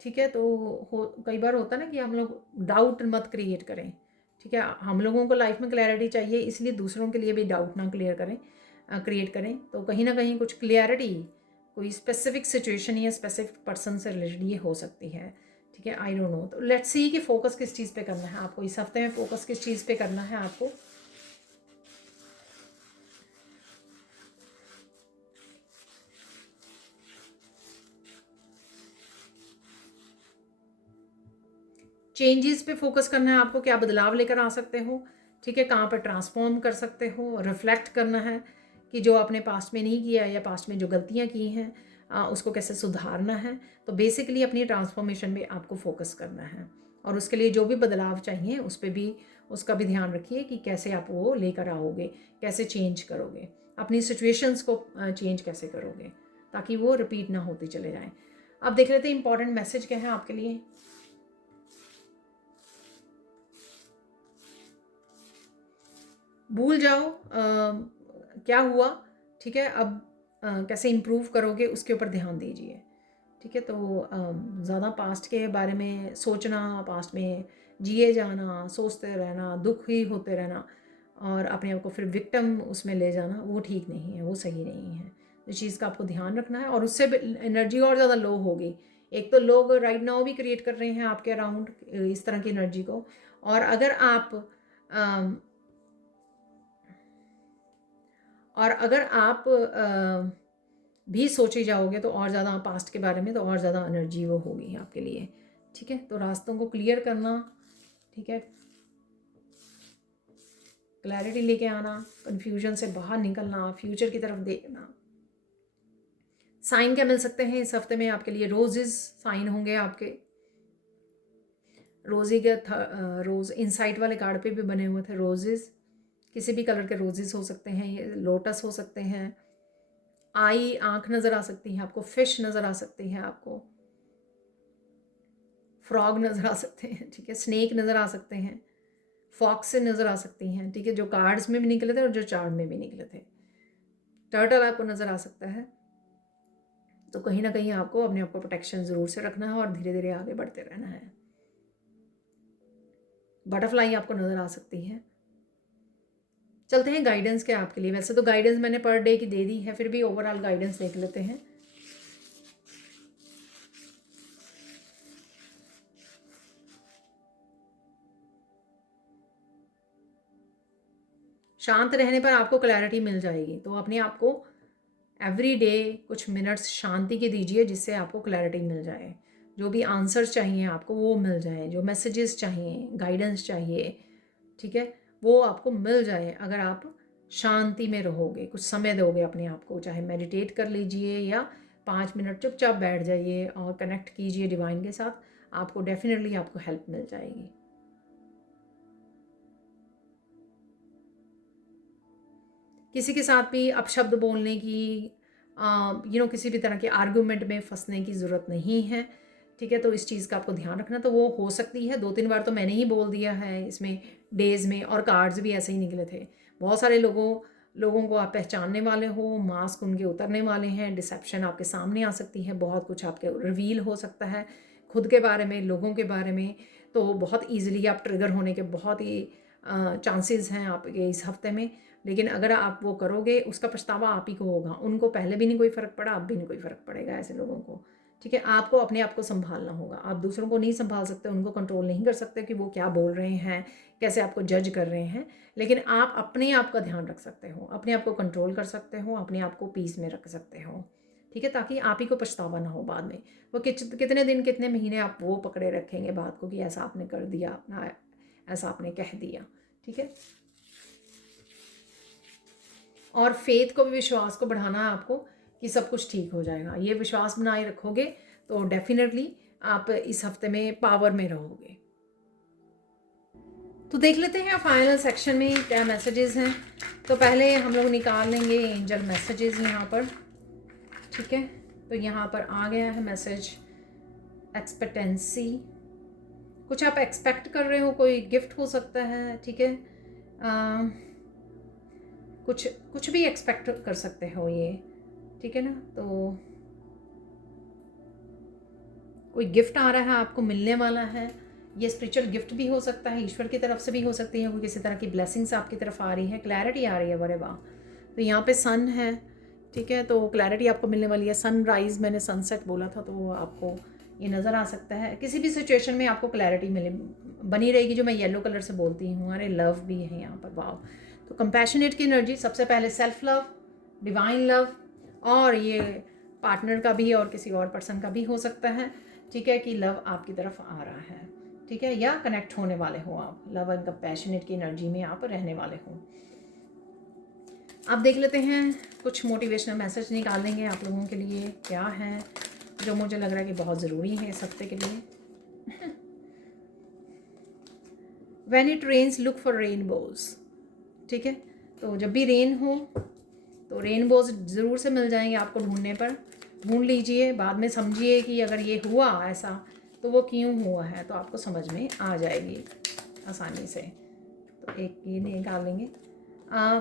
ठीक है, तो कई बार होता है ना कि हम लोग डाउट मत क्रिएट करें। ठीक है, हम लोगों को लाइफ में क्लैरिटी चाहिए, इसलिए दूसरों के लिए भी डाउट ना क्लियर करें, क्रिएट करें। तो कहीं ना कहीं कुछ क्लियरिटी कोई स्पेसिफिक सिचुएशन या स्पेसिफिक पर्सन से रिलेटेड ये हो सकती है। ठीक है, आई डोंट नो। तो लेट्स सी कि फोकस किस चीज़ पे करना है आपको इस हफ्ते में, फोकस किस चीज़ पे करना है आपको। चेंजेस पे फोकस करना है आपको, क्या बदलाव लेकर आ सकते हो। ठीक है, कहाँ पर ट्रांसफॉर्म कर सकते हो, रिफ्लेक्ट करना है कि जो आपने पास्ट में नहीं किया या पास्ट में जो गलतियाँ की हैं उसको कैसे सुधारना है। तो बेसिकली अपनी ट्रांसफॉर्मेशन में आपको फोकस करना है, और उसके लिए जो भी बदलाव चाहिए उस पर भी, उसका भी ध्यान रखिए कि कैसे आप वो लेकर आओगे, कैसे चेंज करोगे, अपनी सिचुएशंस को चेंज कैसे करोगे ताकि वो रिपीट ना होते चले जाएं। अब देख लेते हैं इंपॉर्टेंट मैसेज क्या है आपके लिए। भूल जाओ क्या हुआ, ठीक है, अब कैसे इम्प्रूव करोगे उसके ऊपर ध्यान दीजिए। ठीक है, तो ज़्यादा पास्ट के बारे में सोचना, पास्ट में जिए जाना, सोचते रहना, दुखी होते रहना और अपने आप को फिर विक्टिम उसमें ले जाना, वो ठीक नहीं है, वो सही नहीं है। इस चीज़ का आपको ध्यान रखना है, और उससे एनर्जी और ज़्यादा लो होगी। एक तो लोग राइट नाउ भी क्रिएट कर रहे हैं आपके अराउंड इस तरह की एनर्जी को, और अगर आप अम, और अगर आप भी सोचे जाओगे तो और ज़्यादा पास्ट के बारे में, तो और ज़्यादा एनर्जी वो होगी आपके लिए। ठीक है, तो रास्तों को क्लियर करना, ठीक है, क्लैरिटी लेके आना, कन्फ्यूजन से बाहर निकलना, फ्यूचर की तरफ देखना। साइन क्या मिल सकते हैं इस हफ्ते में आपके लिए? रोजेस साइन होंगे आपके। रोजी के रोज़ इनसाइट वाले कार्ड पे भी बने हुए थे रोजेस, किसी भी कलर के रोजेस हो सकते हैं, ये लोटस हो सकते हैं, आई, आँख नज़र आ सकती है आपको, फिश नज़र आ सकती है आपको, फ्रॉग नज़र आ सकते हैं, ठीक है, स्नेक नज़र आ सकते हैं, फॉक्स से नज़र आ सकती हैं, ठीक है, जो कार्ड्स में भी निकले थे और जो चार्ट में भी निकले थे। टर्टल आपको नज़र आ सकता है। तो कहीं ना कहीं आपको अपने आप को प्रोटेक्शन ज़रूर से रखना है और धीरे धीरे आगे बढ़ते रहना है। बटरफ्लाई आपको नज़र आ सकती है। चलते हैं गाइडेंस के आपके लिए। वैसे तो गाइडेंस मैंने पर डे की दे दी है, फिर भी ओवरऑल गाइडेंस देख लेते हैं। शांत रहने पर आपको क्लैरिटी मिल जाएगी, तो अपने आप को एवरी डे कुछ मिनट्स शांति के दीजिए, जिससे आपको क्लैरिटी मिल जाए। जो भी आंसर्स चाहिए आपको वो मिल जाए, जो मैसेजेस चाहिए, गाइडेंस चाहिए, ठीक है, वो आपको मिल जाए अगर आप शांति में रहोगे, कुछ समय दोगे अपने आप को। चाहे मेडिटेट कर लीजिए या 5 मिनट चुपचाप बैठ जाइए और कनेक्ट कीजिए डिवाइन के साथ, आपको डेफिनेटली आपको हेल्प मिल जाएगी। किसी के साथ भी अपशब्द बोलने की, किसी भी तरह के आर्गूमेंट में फंसने की ज़रूरत नहीं है, ठीक है। तो इस चीज़ का आपको ध्यान रखना। तो वो हो सकती है 2-3 बार तो मैंने ही बोल दिया है इसमें डेज़ में, और कार्ड्स भी ऐसे ही निकले थे। बहुत सारे लोगों को आप पहचानने वाले हो, मास्क उनके उतरने वाले हैं, डिसेप्शन आपके सामने आ सकती है, बहुत कुछ आपके रिवील हो सकता है खुद के बारे में, लोगों के बारे में। तो बहुत ईजिली आप ट्रिगर होने के बहुत ही चांसेस हैं आपके इस हफ्ते में। लेकिन अगर आप वो करोगे, उसका पछतावा आप ही को होगा। उनको पहले भी नहीं कोई फ़र्क पड़ा, अब भी नहीं कोई फ़र्क पड़ेगा ऐसे लोगों को, ठीक है। आपको अपने आप को संभालना होगा। आप दूसरों को नहीं संभाल सकते, उनको कंट्रोल नहीं कर सकते कि वो क्या बोल रहे हैं, कैसे आपको जज कर रहे हैं। लेकिन आप अपने आप का ध्यान रख सकते हो, अपने आप को कंट्रोल कर सकते हो, अपने आप को पीस में रख सकते हो, ठीक है, ताकि आप ही को पछतावा ना हो बाद में। वो कितने दिन, कितने महीने आप वो पकड़े रखेंगे बात को कि ऐसा आपने कर दिया, अपना ऐसा आपने कह दिया, ठीक है। और फेथ को भी, विश्वास को बढ़ाना है आपको कि सब कुछ ठीक हो जाएगा। ये विश्वास बनाए रखोगे तो डेफिनेटली आप इस हफ्ते में पावर में रहोगे। तो देख लेते हैं फाइनल सेक्शन में क्या मैसेजेस हैं। तो पहले हम लोग निकाल लेंगे एंजल मैसेजेस यहाँ पर, ठीक है। तो यहाँ पर आ गया है मैसेज एक्सपेक्टेंसी। कुछ आप एक्सपेक्ट कर रहे हो, कोई गिफ्ट हो सकता है, ठीक है। कुछ भी एक्सपेक्ट कर सकते हो ये, ठीक है ना। तो कोई गिफ्ट आ रहा है, आपको मिलने वाला है। ये स्पिरिचुअल गिफ्ट भी हो सकता है, ईश्वर की तरफ से भी हो सकती है, कोई किसी तरह की ब्लेसिंग्स आपकी तरफ आ रही है, क्लैरिटी आ रही है, बड़े वाह। तो यहाँ पे सन है, ठीक है। तो क्लैरिटी आपको मिलने वाली है। सनराइज़ मैंने सनसेट बोला था, तो आपको ये नज़र आ सकता है। किसी भी सिचुएशन में आपको क्लैरिटी मिले बनी रहेगी, जो मैं येलो कलर से बोलती हूँ। अरे लव भी है यहाँ पर, वाह। तो कंपैशनेट की एनर्जी, सबसे पहले सेल्फ लव, डिवाइन लव, और ये पार्टनर का भी और किसी और पर्सन का भी हो सकता है, ठीक है, कि लव आपकी तरफ आ रहा है, ठीक है, या कनेक्ट होने वाले हो आप, लव एंड कंपैशनेट की एनर्जी में आप रहने वाले हो। अब देख लेते हैं, कुछ मोटिवेशनल मैसेज निकालेंगे आप लोगों के लिए, क्या है जो मुझे लग रहा है कि बहुत ज़रूरी है इस हफ्ते के लिए। When it rains look for rainbows, ठीक है। तो जब भी रेन हो तो रेनबोज ज़रूर से मिल जाएंगे आपको ढूंढने पर। ढूंढ लीजिए, बाद में समझिए कि अगर ये हुआ ऐसा तो वो क्यों हुआ है, तो आपको समझ में आ जाएगी आसानी से। तो एक ये निकालेंगे,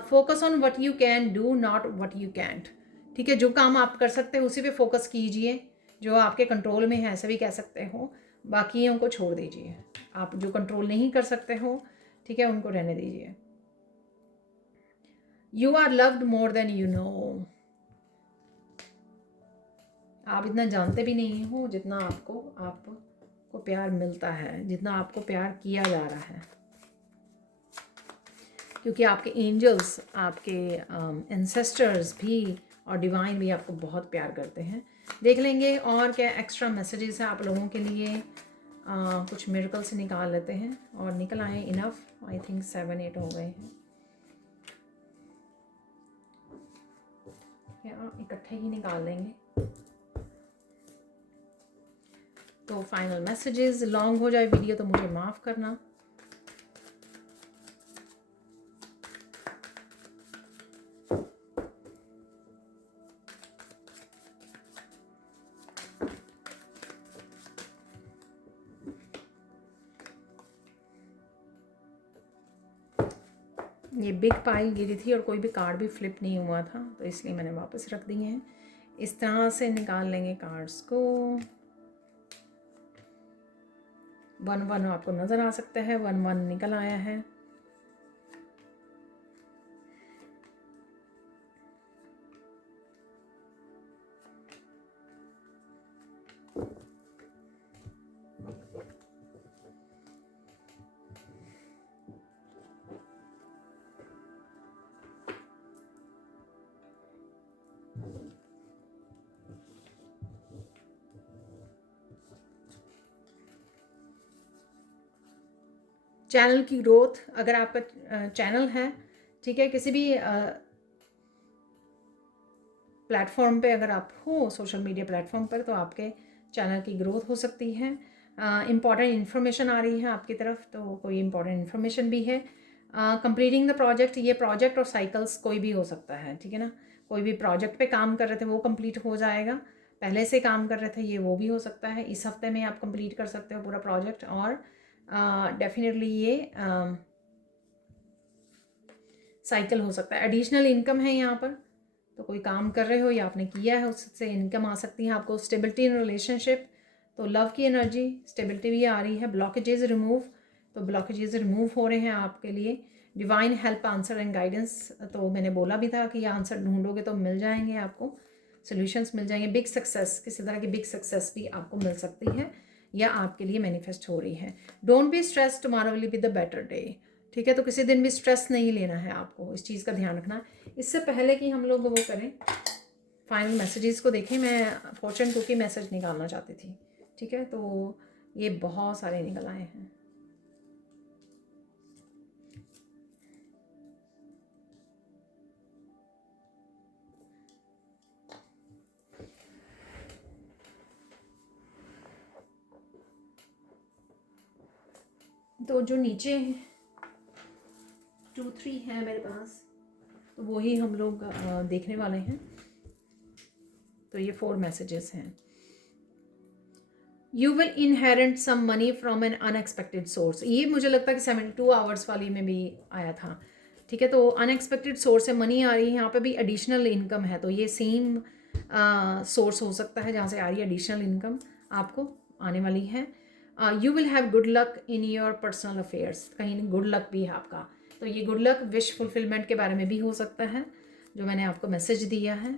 focus on what you can do, not what you can't, ठीक है। जो काम आप कर सकते हैं उसी पे फोकस कीजिए, जो आपके कंट्रोल में है, ऐसे भी कह सकते हो। बाकियों को छोड़ दीजिए, आप जो कंट्रोल नहीं कर सकते हो, ठीक है, उनको रहने दीजिए। You are loved more than you know, आप इतना जानते भी नहीं हो जितना आपको प्यार मिलता है, जितना आपको प्यार किया जा रहा है, क्योंकि आपके एंजल्स, आपके एंसेस्टर्स भी और डिवाइन भी आपको बहुत प्यार करते हैं। देख लेंगे और क्या एक्स्ट्रा मैसेजेस हैं आप लोगों के लिए। कुछ मिरेकल से निकाल लेते हैं, और निकल आए इनफ, आई थिंक 7-8 हो गए हैं, या इकट्ठे ही निकाल लेंगे। तो फाइनल मैसेजेस, लॉन्ग हो जाए वीडियो तो मुझे माफ़ करना। ये बिग पाइल गिरी थी और कोई भी कार्ड भी फ्लिप नहीं हुआ था, तो इसलिए मैंने वापस रख दिए हैं। इस तरह से निकाल लेंगे कार्ड्स को। 1-1 आपको नज़र आ सकता है, 1-1 निकल आया है। चैनल की ग्रोथ, अगर आपका चैनल है, ठीक है, किसी भी प्लेटफॉर्म पे अगर आप हो, सोशल मीडिया प्लेटफॉर्म पर, तो आपके चैनल की ग्रोथ हो सकती है। इम्पॉर्टेंट इन्फॉर्मेशन आ रही है आपकी तरफ, तो कोई इम्पॉर्टेंट इन्फॉर्मेशन भी है। कंप्लीटिंग द प्रोजेक्ट, ये प्रोजेक्ट और साइकिल्स कोई भी हो सकता है, ठीक है ना। कोई भी प्रोजेक्ट पे काम कर रहे थे वो कंप्लीट हो जाएगा, पहले से काम कर रहे थे ये वो भी हो सकता है। इस हफ्ते में आप कंप्लीट कर सकते हो पूरा प्रोजेक्ट, और डेफिनेटली ये साइकिल हो सकता है। एडिशनल इनकम है यहाँ पर, तो कोई काम कर रहे हो या आपने किया है उससे इनकम आ सकती है आपको। स्टेबिलिटी इन रिलेशनशिप, तो लव की एनर्जी, स्टेबिलिटी भी आ रही है। ब्लॉकेजेस रिमूव, तो ब्लॉकेजेस रिमूव हो रहे हैं आपके लिए। Divine help, answer and guidance, तो मैंने बोला भी था कि ये आंसर ढूंढोगे तो मिल जाएंगे आपको, सॉल्यूशंस मिल जाएंगे। बिग सक्सेस, किसी तरह की बिग सक्सेस भी आपको मिल सकती है या आपके लिए मैनिफेस्ट हो रही है। Don't be stress, tomorrow will be the better day, ठीक है। तो किसी दिन भी स्ट्रेस नहीं लेना है आपको, इस चीज़ का ध्यान रखना। इससे पहले कि हम लोग वो करें, फाइनल मैसेजेस को देखें, मैं फॉर्चून कुकी मैसेज निकालना चाहती थी, ठीक है। तो ये बहुत सारे निकल आए हैं। तो जो नीचे 2-3 है मेरे पास, तो वही हम लोग देखने वाले हैं। तो ये 4 मैसेजेस हैं। You will inherit some money from an unexpected source, ये मुझे लगता है कि 72 आवर्स वाली में भी आया था, ठीक है। तो अनएक्सपेक्टेड सोर्स से मनी आ रही है, यहाँ पे भी एडिशनल इनकम है, तो ये सेम सोर्स हो सकता है जहाँ से आ रही है एडिशनल इनकम आपको आने वाली है। You will have good luck in your personal affairs, कहीं गुड लक भी है आपका, तो ये गुड लक विश फुलफिलमेंट के बारे में भी हो सकता है जो मैंने आपको मैसेज दिया है।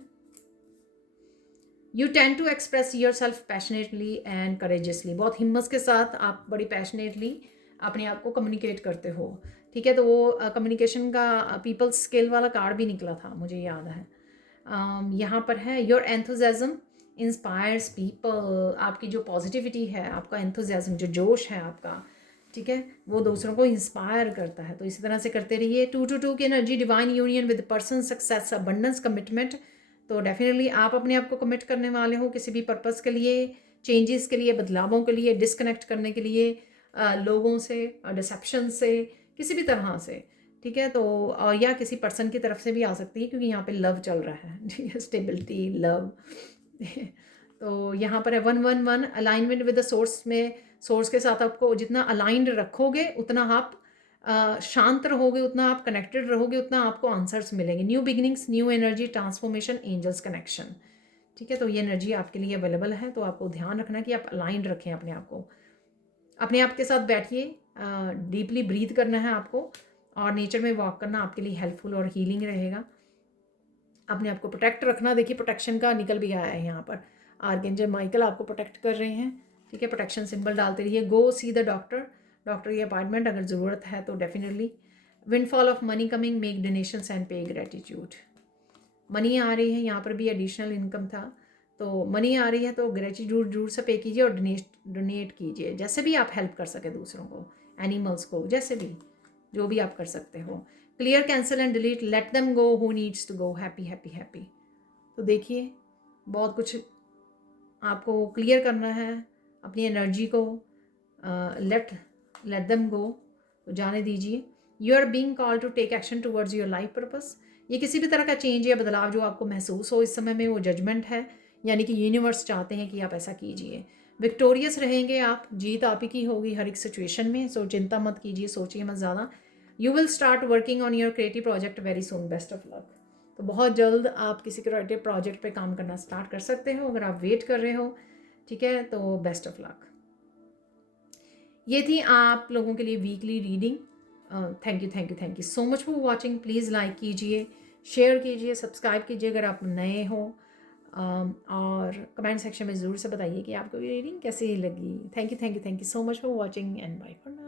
You tend to express yourself passionately and courageously, बहुत हिम्मत के साथ आप बड़ी पैशनेटली अपने आप को कम्युनिकेट करते हो, ठीक है। तो वो कम्युनिकेशन का पीपल स्किल वाला कार्ड भी निकला था, मुझे याद है। यहाँ पर है योर एंथुजियाज्म इंस्पायर्स पीपल, आपकी जो पॉजिटिविटी है, आपका एंथुजियाज्म, जो जोश है आपका, ठीक है, वो दूसरों को इंस्पायर करता है। तो इसी तरह से करते रहिए। 2-2 की energy, divine union with person, success, abundance, commitment, तो डेफिनेटली आप अपने आप को कमिट करने वाले हो किसी भी पर्पस के लिए, चेंजेस के लिए, बदलावों के लिए, डिस्कनेक्ट करने के लिए लोगों से, डिसेप्शन से, किसी भी तरह से, ठीक है। तो और या किसी पर्सन की तरफ से भी आ सकती है, क्योंकि यहाँ पे लव चल रहा है, ठीक है, स्टेबिलिटी, लव। तो यहाँ पर है 1-1-1, अलाइनमेंट विद द सोर्स, में सोर्स के साथ आपको जितना अलाइंड रखोगे उतना आप शांत रहोगे, उतना आप कनेक्टेड रहोगे, उतना आपको आंसर्स मिलेंगे। New beginnings, new energy, transformation, angels connection, ठीक है। तो ये एनर्जी आपके लिए अवेलेबल है, तो आपको ध्यान रखना कि आप अलाइंड रखें अपने आप को। अपने आप के साथ बैठिए, डीपली ब्रीथ करना है आपको, और नेचर में वॉक करना आपके लिए हेल्पफुल और हीलिंग रहेगा। अपने आप को प्रोटेक्ट रखना, देखिए प्रोटेक्शन का निकल भी आया है यहाँ पर, आर्कएंजल माइकल आपको प्रोटेक्ट कर रहे हैं, ठीक है। प्रोटेक्शन सिंबल डालते रहिए। गो सी द डॉक्टर, डॉक्टर की अपॉइंटमेंट अगर ज़रूरत है तो definitely. Windfall of money coming, make donations and पे ग्रेटिट्यूड, मनी आ रही है, यहाँ पर भी एडिशनल इनकम था, तो मनी आ रही है तो ग्रेटिट्यूड जरूर से पे कीजिए और डोनेट कीजिए, जैसे भी आप हेल्प कर सके दूसरों को, एनिमल्स को, जैसे भी, जो भी आप कर सकते हो। Clear, cancel and delete, let them go who needs to go, happy happy happy. तो देखिए बहुत कुछ आपको क्लियर करना है, अपनी एनर्जी को लेट देम गो, तो जाने दीजिए। You are being call to take action towards your life purpose, ये किसी भी तरह का चेंज या बदलाव जो आपको महसूस हो इस समय में, वो जजमेंट है, यानी कि यूनिवर्स चाहते हैं कि आप ऐसा कीजिए। विक्टोरियस रहेंगे आप, जीत आप ही की होगी हर एक सिचुएशन में, सो चिंता मत कीजिए, सोचिए मत ज़्यादा। You will start working on your creative project very soon, best of luck. तो बहुत जल्द आप किसी क्रिएटिव प्रोजेक्ट पे काम करना स्टार्ट कर सकते हो अगर आप वेट कर रहे हो, ठीक है, तो बेस्ट ऑफ लक। ये थी आप लोगों के लिए weekly reading. Thank you so much for watching. Please like कीजिए, शेयर कीजिए, सब्सक्राइब कीजिए अगर आप नए हो, और कमेंट सेक्शन में ज़रूर से बताइए कि आपको ये रीडिंग कैसी लगी। Thank you so much for watching and bye for now.